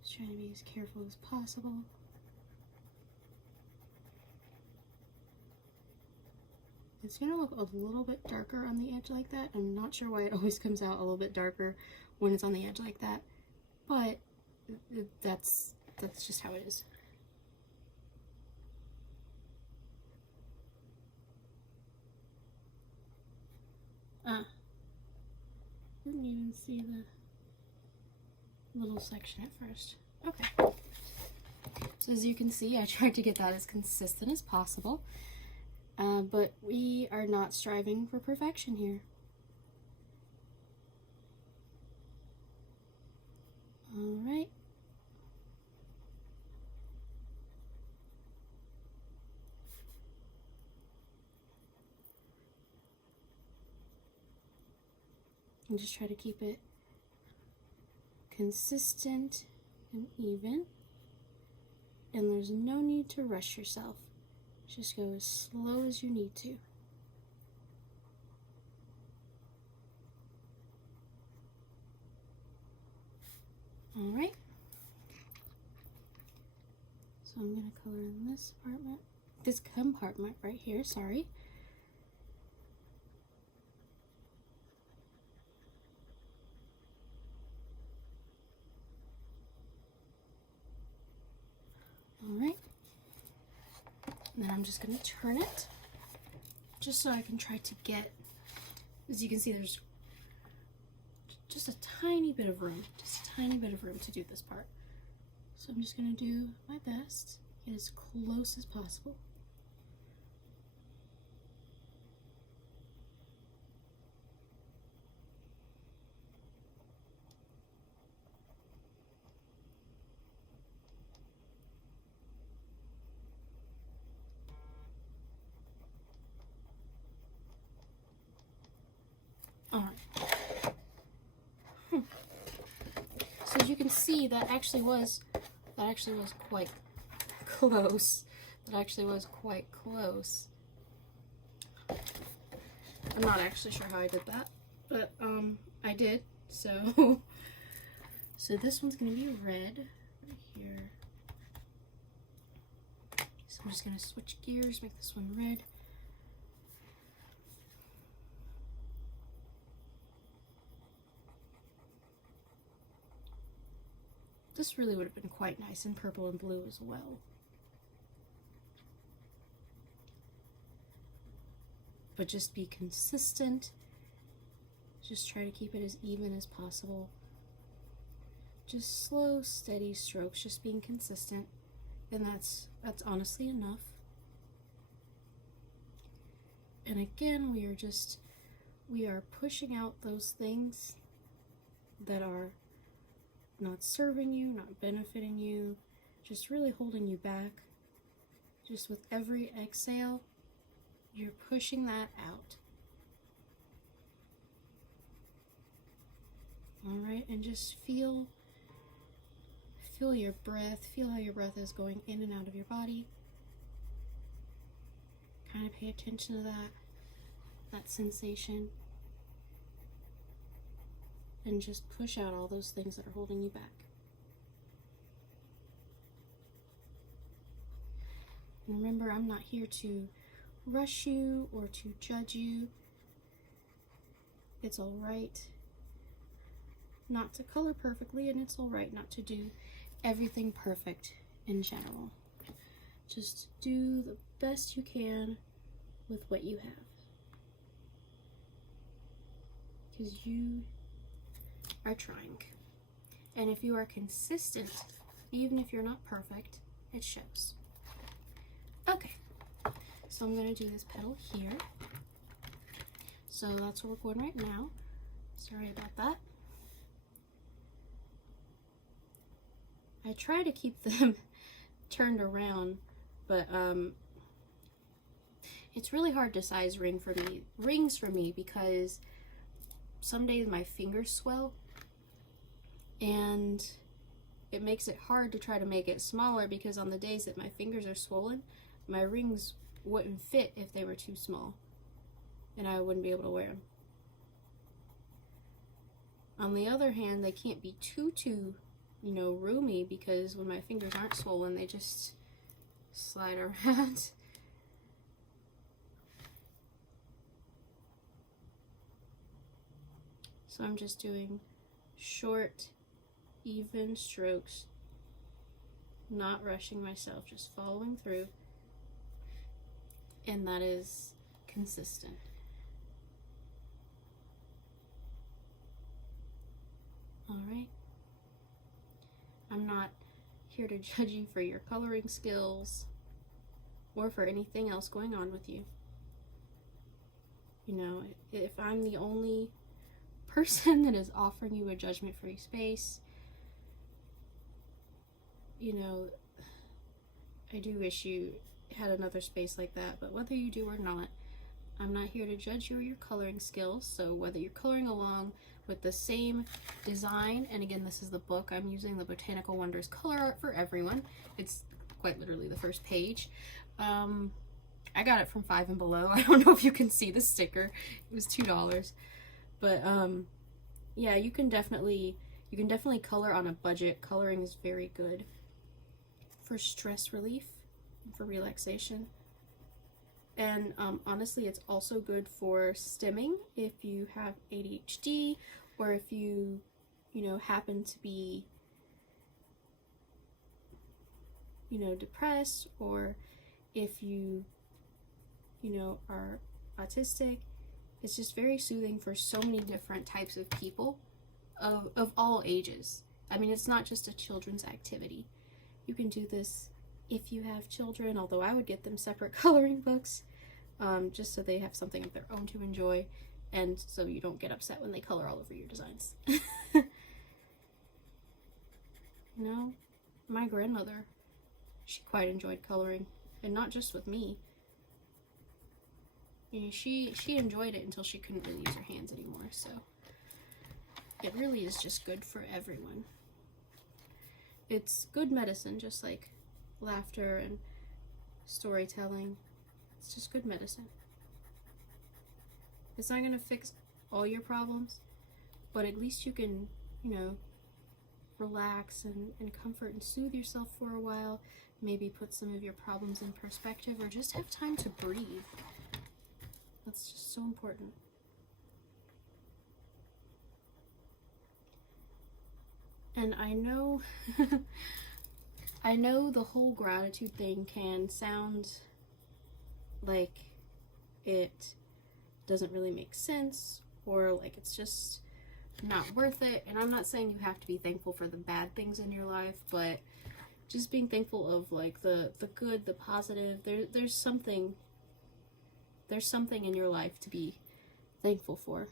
Just trying to be as careful as possible. It's gonna look a little bit darker on the edge like that. I'm not sure why it always comes out a little bit darker when it's on the edge like that, but that's just how it is. Didn't even see the little section at first. Okay. So as you can see, I tried to get that as consistent as possible. But we are not striving for perfection here. Alright. And just try to keep it consistent and even. And there's no need to rush yourself. Just go as slow as you need to. Alright. So I'm going to color in this compartment right here, sorry. Alright. And then I'm just going to turn it, just so I can try to get, as you can see, there's just a tiny bit of room, to do this part. So I'm just going to do my best, get as close as possible. Alright. So as you can see, that actually was quite close. That actually was quite close. I'm not actually sure how I did that, but I did. So so this one's gonna be red right here. So I'm just gonna switch gears, make this one red. This really would have been quite nice in purple and blue as well. But just be consistent. Just try to keep it as even as possible. Just slow, steady strokes, just being consistent. And that's honestly enough. And again, we are pushing out those things that are not serving you, not benefiting you, just really holding you back. Just with every exhale, you're pushing that out. All right, and just feel your breath, feel how your breath is going in and out of your body. Kind of pay attention to that sensation. And just push out all those things that are holding you back. And remember, I'm not here to rush you or to judge you. It's all right not to color perfectly, and it's all right not to do everything perfect in general. Just do the best you can with what you have. Because you are trying. And if you are consistent, even if you're not perfect, it shows. Okay, so I'm going to do this petal here. So that's where we're going right now. Sorry about that. I try to keep them turned around, but it's really hard to size rings for me because some days my fingers swell and it makes it hard to try to make it smaller, because on the days that my fingers are swollen, my rings wouldn't fit if they were too small and I wouldn't be able to wear them. On the other hand, they can't be too roomy, because when my fingers aren't swollen, they just slide around. So I'm just doing short, even strokes, not rushing myself, just following through, and that is consistent. All right. I'm not here to judge you for your coloring skills or for anything else going on with you. You know, if I'm the only person that is offering you a judgment-free space, you know, I do wish you had another space like that, but whether you do or not, I'm not here to judge you or your coloring skills. So whether you're coloring along with the same design, and again, this is the book, I'm using the Botanical Wonders Color Art for Everyone. It's quite literally the first page. I got it from 5 and Below. I don't know if you can see the sticker. It was $2. But yeah, you can definitely color on a budget. Coloring is very good for stress relief, for relaxation. And honestly, it's also good for stimming if you have ADHD, or if you happen to be, depressed, or if you are autistic. It's just very soothing for so many different types of people of all ages. I mean, it's not just a children's activity. You can do this if you have children, although I would get them separate coloring books, just so they have something of their own to enjoy, and so you don't get upset when they color all over your designs. My grandmother, she quite enjoyed coloring, and not just with me. She enjoyed it until she couldn't really use her hands anymore, so it really is just good for everyone. it's good medicine, just like laughter and storytelling. It's just good medicine. It's not going to fix all your problems, but at least you can, you know, relax and comfort and soothe yourself for a while. Maybe put some of your problems in perspective, or just have time to breathe. That's just so important. And I know I know the whole gratitude thing can sound like it doesn't really make sense, or like it's just not worth it. And I'm not saying you have to be thankful for the bad things in your life, but just being thankful of like the good, the positive. There's something in your life to be thankful for.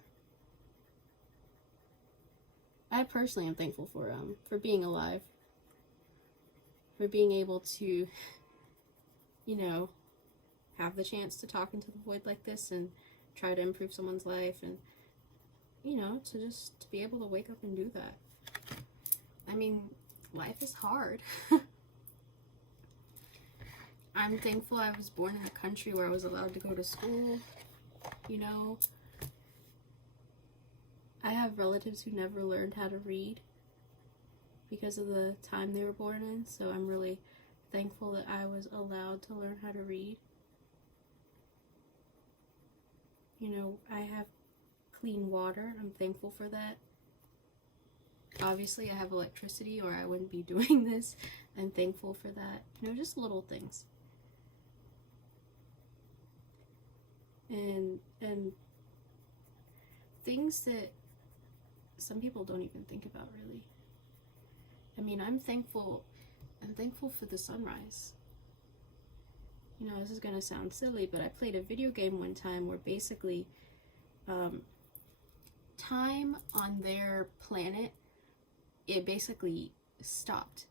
I personally am thankful for being alive, for being able to, you know, have the chance to talk into the void like this and try to improve someone's life, and, you know, to be able to wake up and do that. I mean, life is hard. I'm thankful I was born in a country where I was allowed to go to school, you know. I have relatives who never learned how to read because of the time they were born in, so I'm really thankful that I was allowed to learn how to read. You know, I have clean water. I'm thankful for that. Obviously, I have electricity or I wouldn't be doing this. I'm thankful for that. You know, just little things. And things that some people don't even think about, really. I mean, I'm thankful for the sunrise. You know, this is gonna sound silly, but I played a video game one time where basically time on their planet, it basically stopped.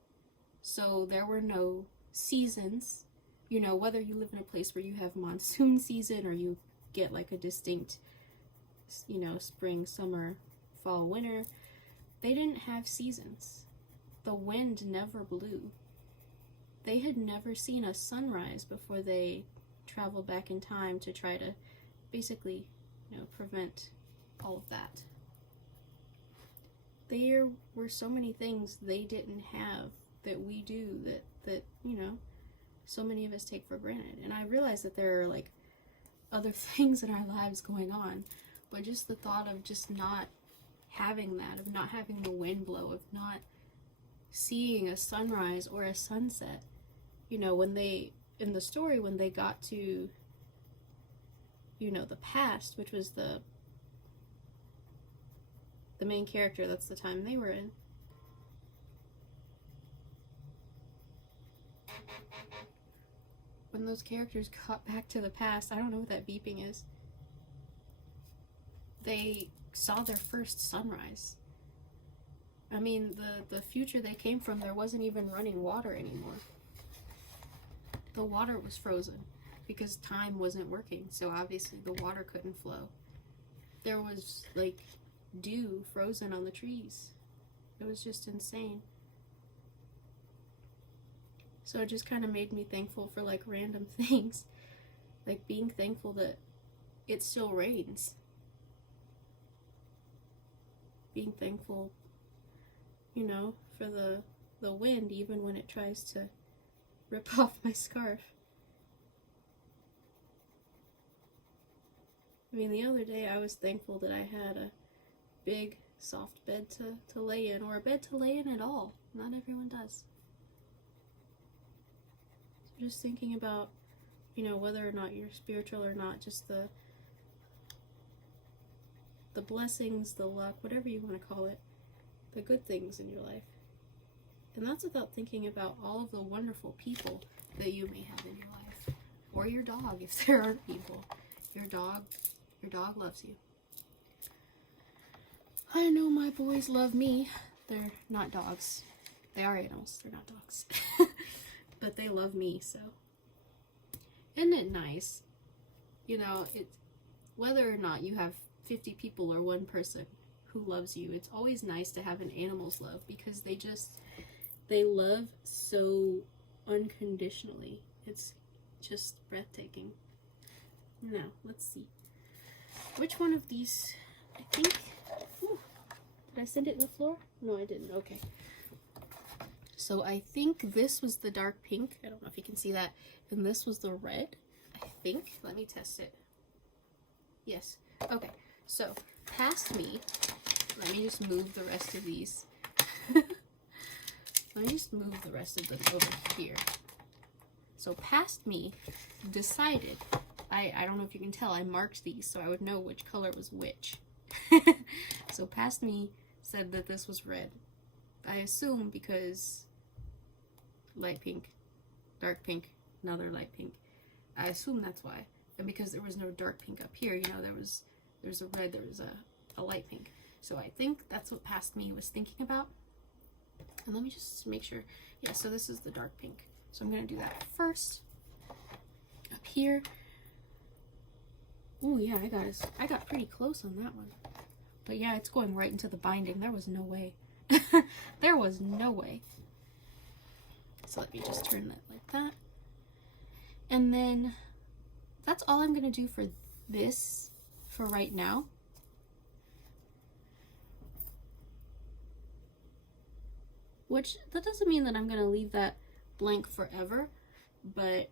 So there were no seasons. You know, whether you live in a place where you have monsoon season or you get like a distinct, you know, spring, summer, fall, winter, they didn't have seasons. The wind never blew. They had never seen a sunrise before they traveled back in time to try to basically, you know, prevent all of that. There were so many things they didn't have that we do that, you know, so many of us take for granted. And I realize that there are like other things in our lives going on, but just the thought of just not having that, of not having the wind blow, of not seeing a sunrise or a sunset. You know, when they, in the story, when they got to, you know, the past, which was the main character, that's the time they were in. When those characters got back to the past, I don't know what that beeping is, they saw their first sunrise. I mean, the future they came from, there wasn't even running water anymore. The water was frozen because time wasn't working, so obviously the water couldn't flow. There was like dew frozen on the trees. It was just insane. So it just kind of made me thankful for like random things, like being thankful that it still rains, being thankful, you know, for the wind even when it tries to rip off my scarf. I mean, the other day I was thankful that I had a big soft bed to lay in, or a bed to lay in at all. Not everyone does. So just thinking about, you know, whether or not you're spiritual or not, just the blessings, the luck, whatever you want to call it, the good things in your life. And that's without thinking about all of the wonderful people that you may have in your life. Or your dog, if there are people. Your dog loves you. I know my boys love me. They're not dogs. They are animals. They're not dogs. But they love me, so. Isn't it nice? You know, whether or not you have 50 people or one person who loves you, it's always nice to have an animal's love, because they love so unconditionally. It's just breathtaking. Now, let's see. Which one of these, I think, did I send it in the floor? No, I didn't. Okay. So I think this was the dark pink. I don't know if you can see that. And this was the red, I think. Let me test it. Yes. Okay. So past me, let me just move the rest of these. Let me just move the rest of them over here. So past me decided, I don't know if you can tell, I marked these so I would know which color was which. So past me said that this was red. I assume because light pink, dark pink, another light pink. I assume that's why. And because there was no dark pink up here, you know, there's a red, there was a light pink. So I think that's what past me was thinking about. And let me just make sure. Yeah, so this is the dark pink. So I'm going to do that first. Up here. Oh yeah, I got pretty close on that one. But yeah, it's going right into the binding. There was no way. There was no way. So let me just turn that like that. And then that's all I'm going to do for this for right now. Which, that doesn't mean that I'm going to leave that blank forever, but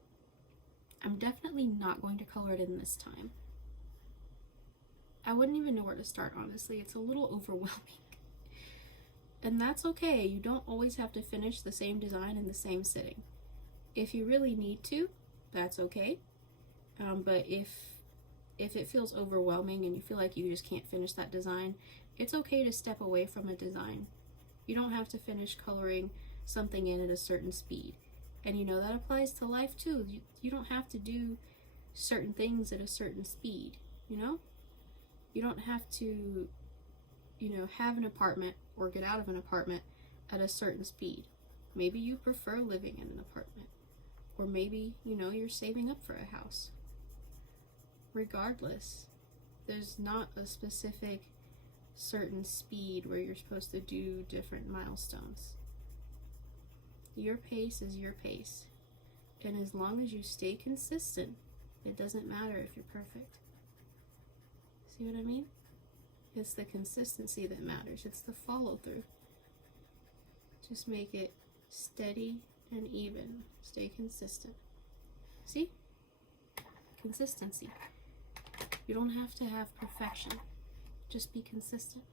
I'm definitely not going to color it in this time. I wouldn't even know where to start, honestly. It's a little overwhelming. And that's okay. You don't always have to finish the same design in the same sitting. If you really need to, that's okay. But if it feels overwhelming and you feel like you just can't finish that design, it's okay to step away from a design. You don't have to finish coloring something in at a certain speed. And you know, that applies to life too. You don't have to do certain things at a certain speed, you know? You don't have to, you know, have an apartment or get out of an apartment at a certain speed. Maybe you prefer living in an apartment. Or maybe, you know, you're saving up for a house. Regardless, there's not a specific certain speed where you're supposed to do different milestones. Your pace is your pace. And as long as you stay consistent, it doesn't matter if you're perfect. See what I mean? It's the consistency that matters. It's the follow through. Just make it steady and even. Stay consistent. See? Consistency. You don't have to have perfection. Just be consistent.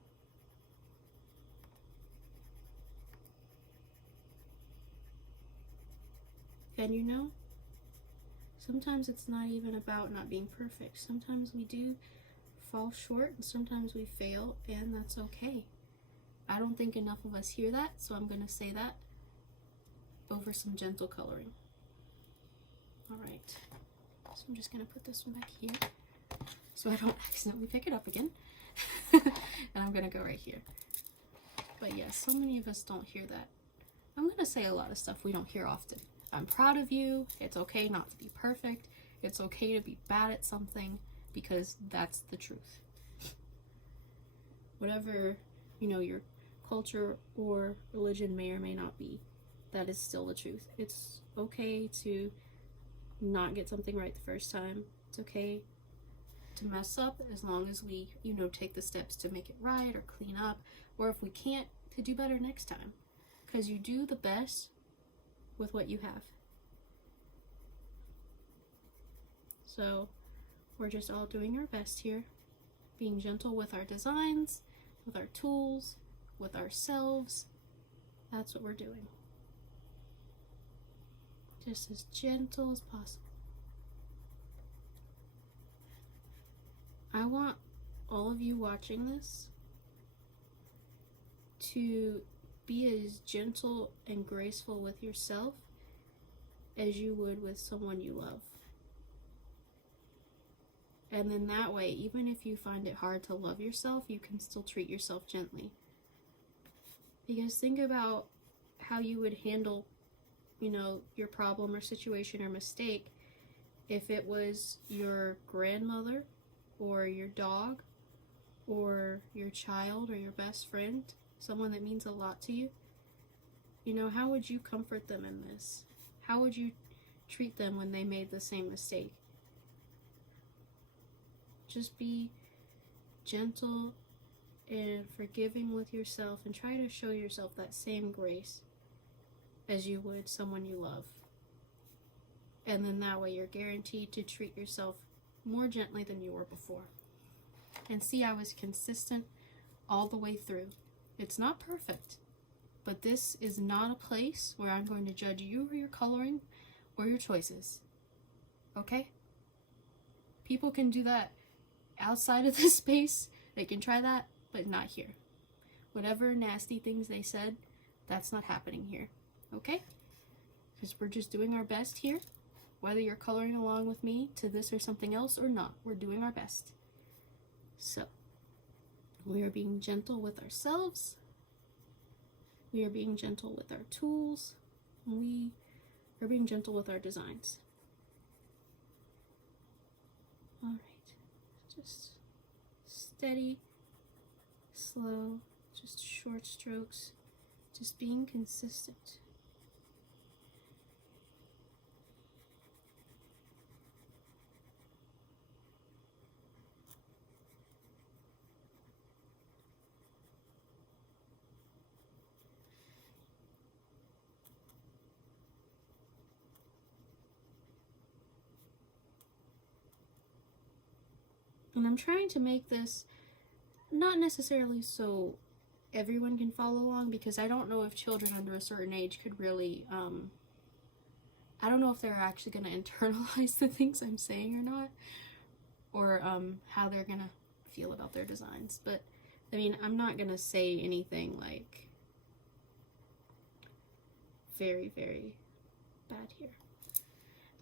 And you know, sometimes it's not even about not being perfect. Sometimes we do fall short and sometimes we fail, and that's okay. I don't think enough of us hear that, so I'm going to say that over some gentle coloring. Alright, so I'm just going to put this one back here so I don't accidentally pick it up again. And I'm going to go right here. But yes, so many of us don't hear that. I'm going to say a lot of stuff we don't hear often. I'm proud of you. It's okay not to be perfect. It's okay to be bad at something, because that's the truth. Whatever, you know, your culture or religion may or may not be, that is still the truth. It's okay to not get something right the first time. It's okay to mess up as long as we, you know, take the steps to make it right or clean up, or if we can't, to do better next time. Because you do the best with what you have. So we're just all doing our best here, being gentle with our designs, with our tools, with ourselves. That's what we're doing. Just as gentle as possible. I want all of you watching this to be as gentle and graceful with yourself as you would with someone you love. And then that way, even if you find it hard to love yourself, you can still treat yourself gently. Because think about how you would handle, you know, your problem or situation or mistake if it was your grandmother or your dog or your child or your best friend, someone that means a lot to you. You know, how would you comfort them in this? How would you treat them when they made the same mistake? Just be gentle and forgiving with yourself, and try to show yourself that same grace as you would someone you love. And then that way you're guaranteed to treat yourself more gently than you were before. And see, I was consistent all the way through. It's not perfect, but this is not a place where I'm going to judge you or your coloring or your choices. Okay? People can do that outside of this space. They can try that, but not here. Whatever nasty things they said, that's not happening here. Okay? Because we're just doing our best here. Whether you're coloring along with me to this or something else or not, we're doing our best. So, we are being gentle with ourselves. We are being gentle with our tools. We are being gentle with our designs. Alright. Just steady, slow, just short strokes. Just being consistent. And I'm trying to make this not necessarily so everyone can follow along, because I don't know if children under a certain age could really, I don't know if they're actually going to internalize the things I'm saying or not, or how they're going to feel about their designs. But, I mean, I'm not going to say anything like very, very bad here.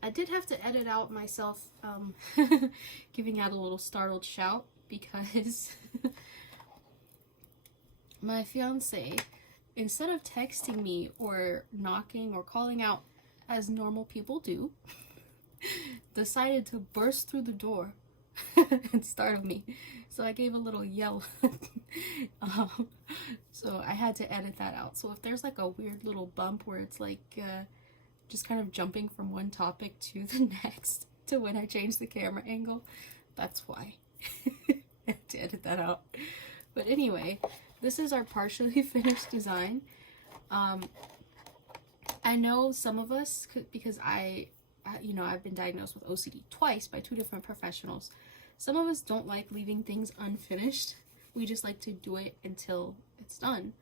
I did have to edit out myself giving out a little startled shout, because my fiance, instead of texting me or knocking or calling out as normal people do, decided to burst through the door and startle me. So I gave a little yell. So I had to edit that out. So if there's like a weird little bump where it's like just kind of jumping from one topic to the next to when I change the camera angle, that's why. I had to edit that out. But anyway, this is our partially finished design. I know some of us, because I've been diagnosed with OCD twice by 2 different professionals. Some of us don't like leaving things unfinished. We just like to do it until it's done.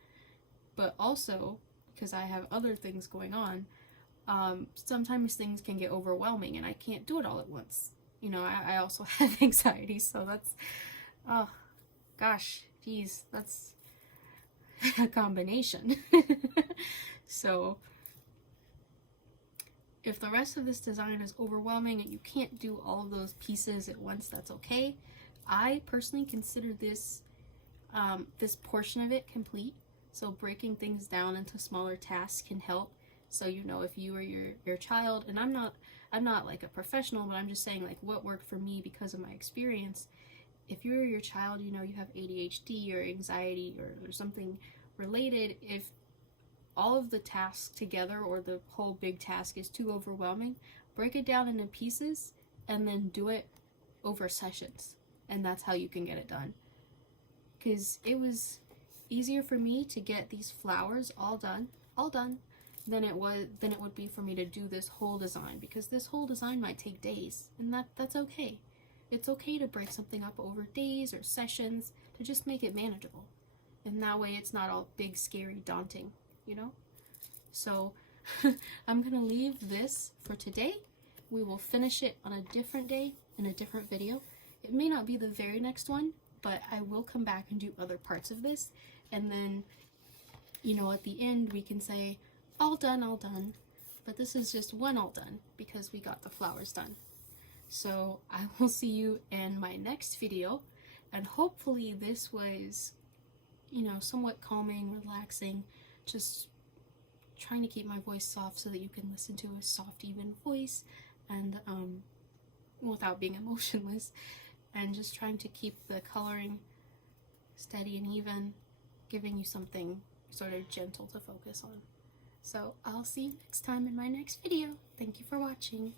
But also, because I have other things going on, sometimes things can get overwhelming and I can't do it all at once. You know, I also have anxiety, so that's, oh, gosh, geez, that's a combination. So, if the rest of this design is overwhelming and you can't do all of those pieces at once, that's okay. I personally consider this, this portion of it complete. So breaking things down into smaller tasks can help. So, you know, if you or your child, and I'm not like a professional, but I'm just saying like what worked for me because of my experience. If you or your child, you know, you have ADHD or anxiety or something related, if all of the tasks together or the whole big task is too overwhelming, break it down into pieces and then do it over sessions. And that's how you can get it done. Because it was easier for me to get these flowers all done, than it would be for me to do this whole design, because this whole design might take days, and that's okay. It's okay to break something up over days or sessions to just make it manageable, and that way it's not all big, scary, daunting, you know? So I'm gonna leave this for today. We will finish it on a different day in a different video. It may not be the very next one, but I will come back and do other parts of this, and then, you know, at the end we can say all done, but this is just one all done because we got the flowers done. So I will see you in my next video, and hopefully this was, you know, somewhat calming, relaxing, just trying to keep my voice soft so that you can listen to a soft, even voice, and without being emotionless, and just trying to keep the coloring steady and even, giving you something sort of gentle to focus on. So I'll see you next time in my next video. Thank you for watching.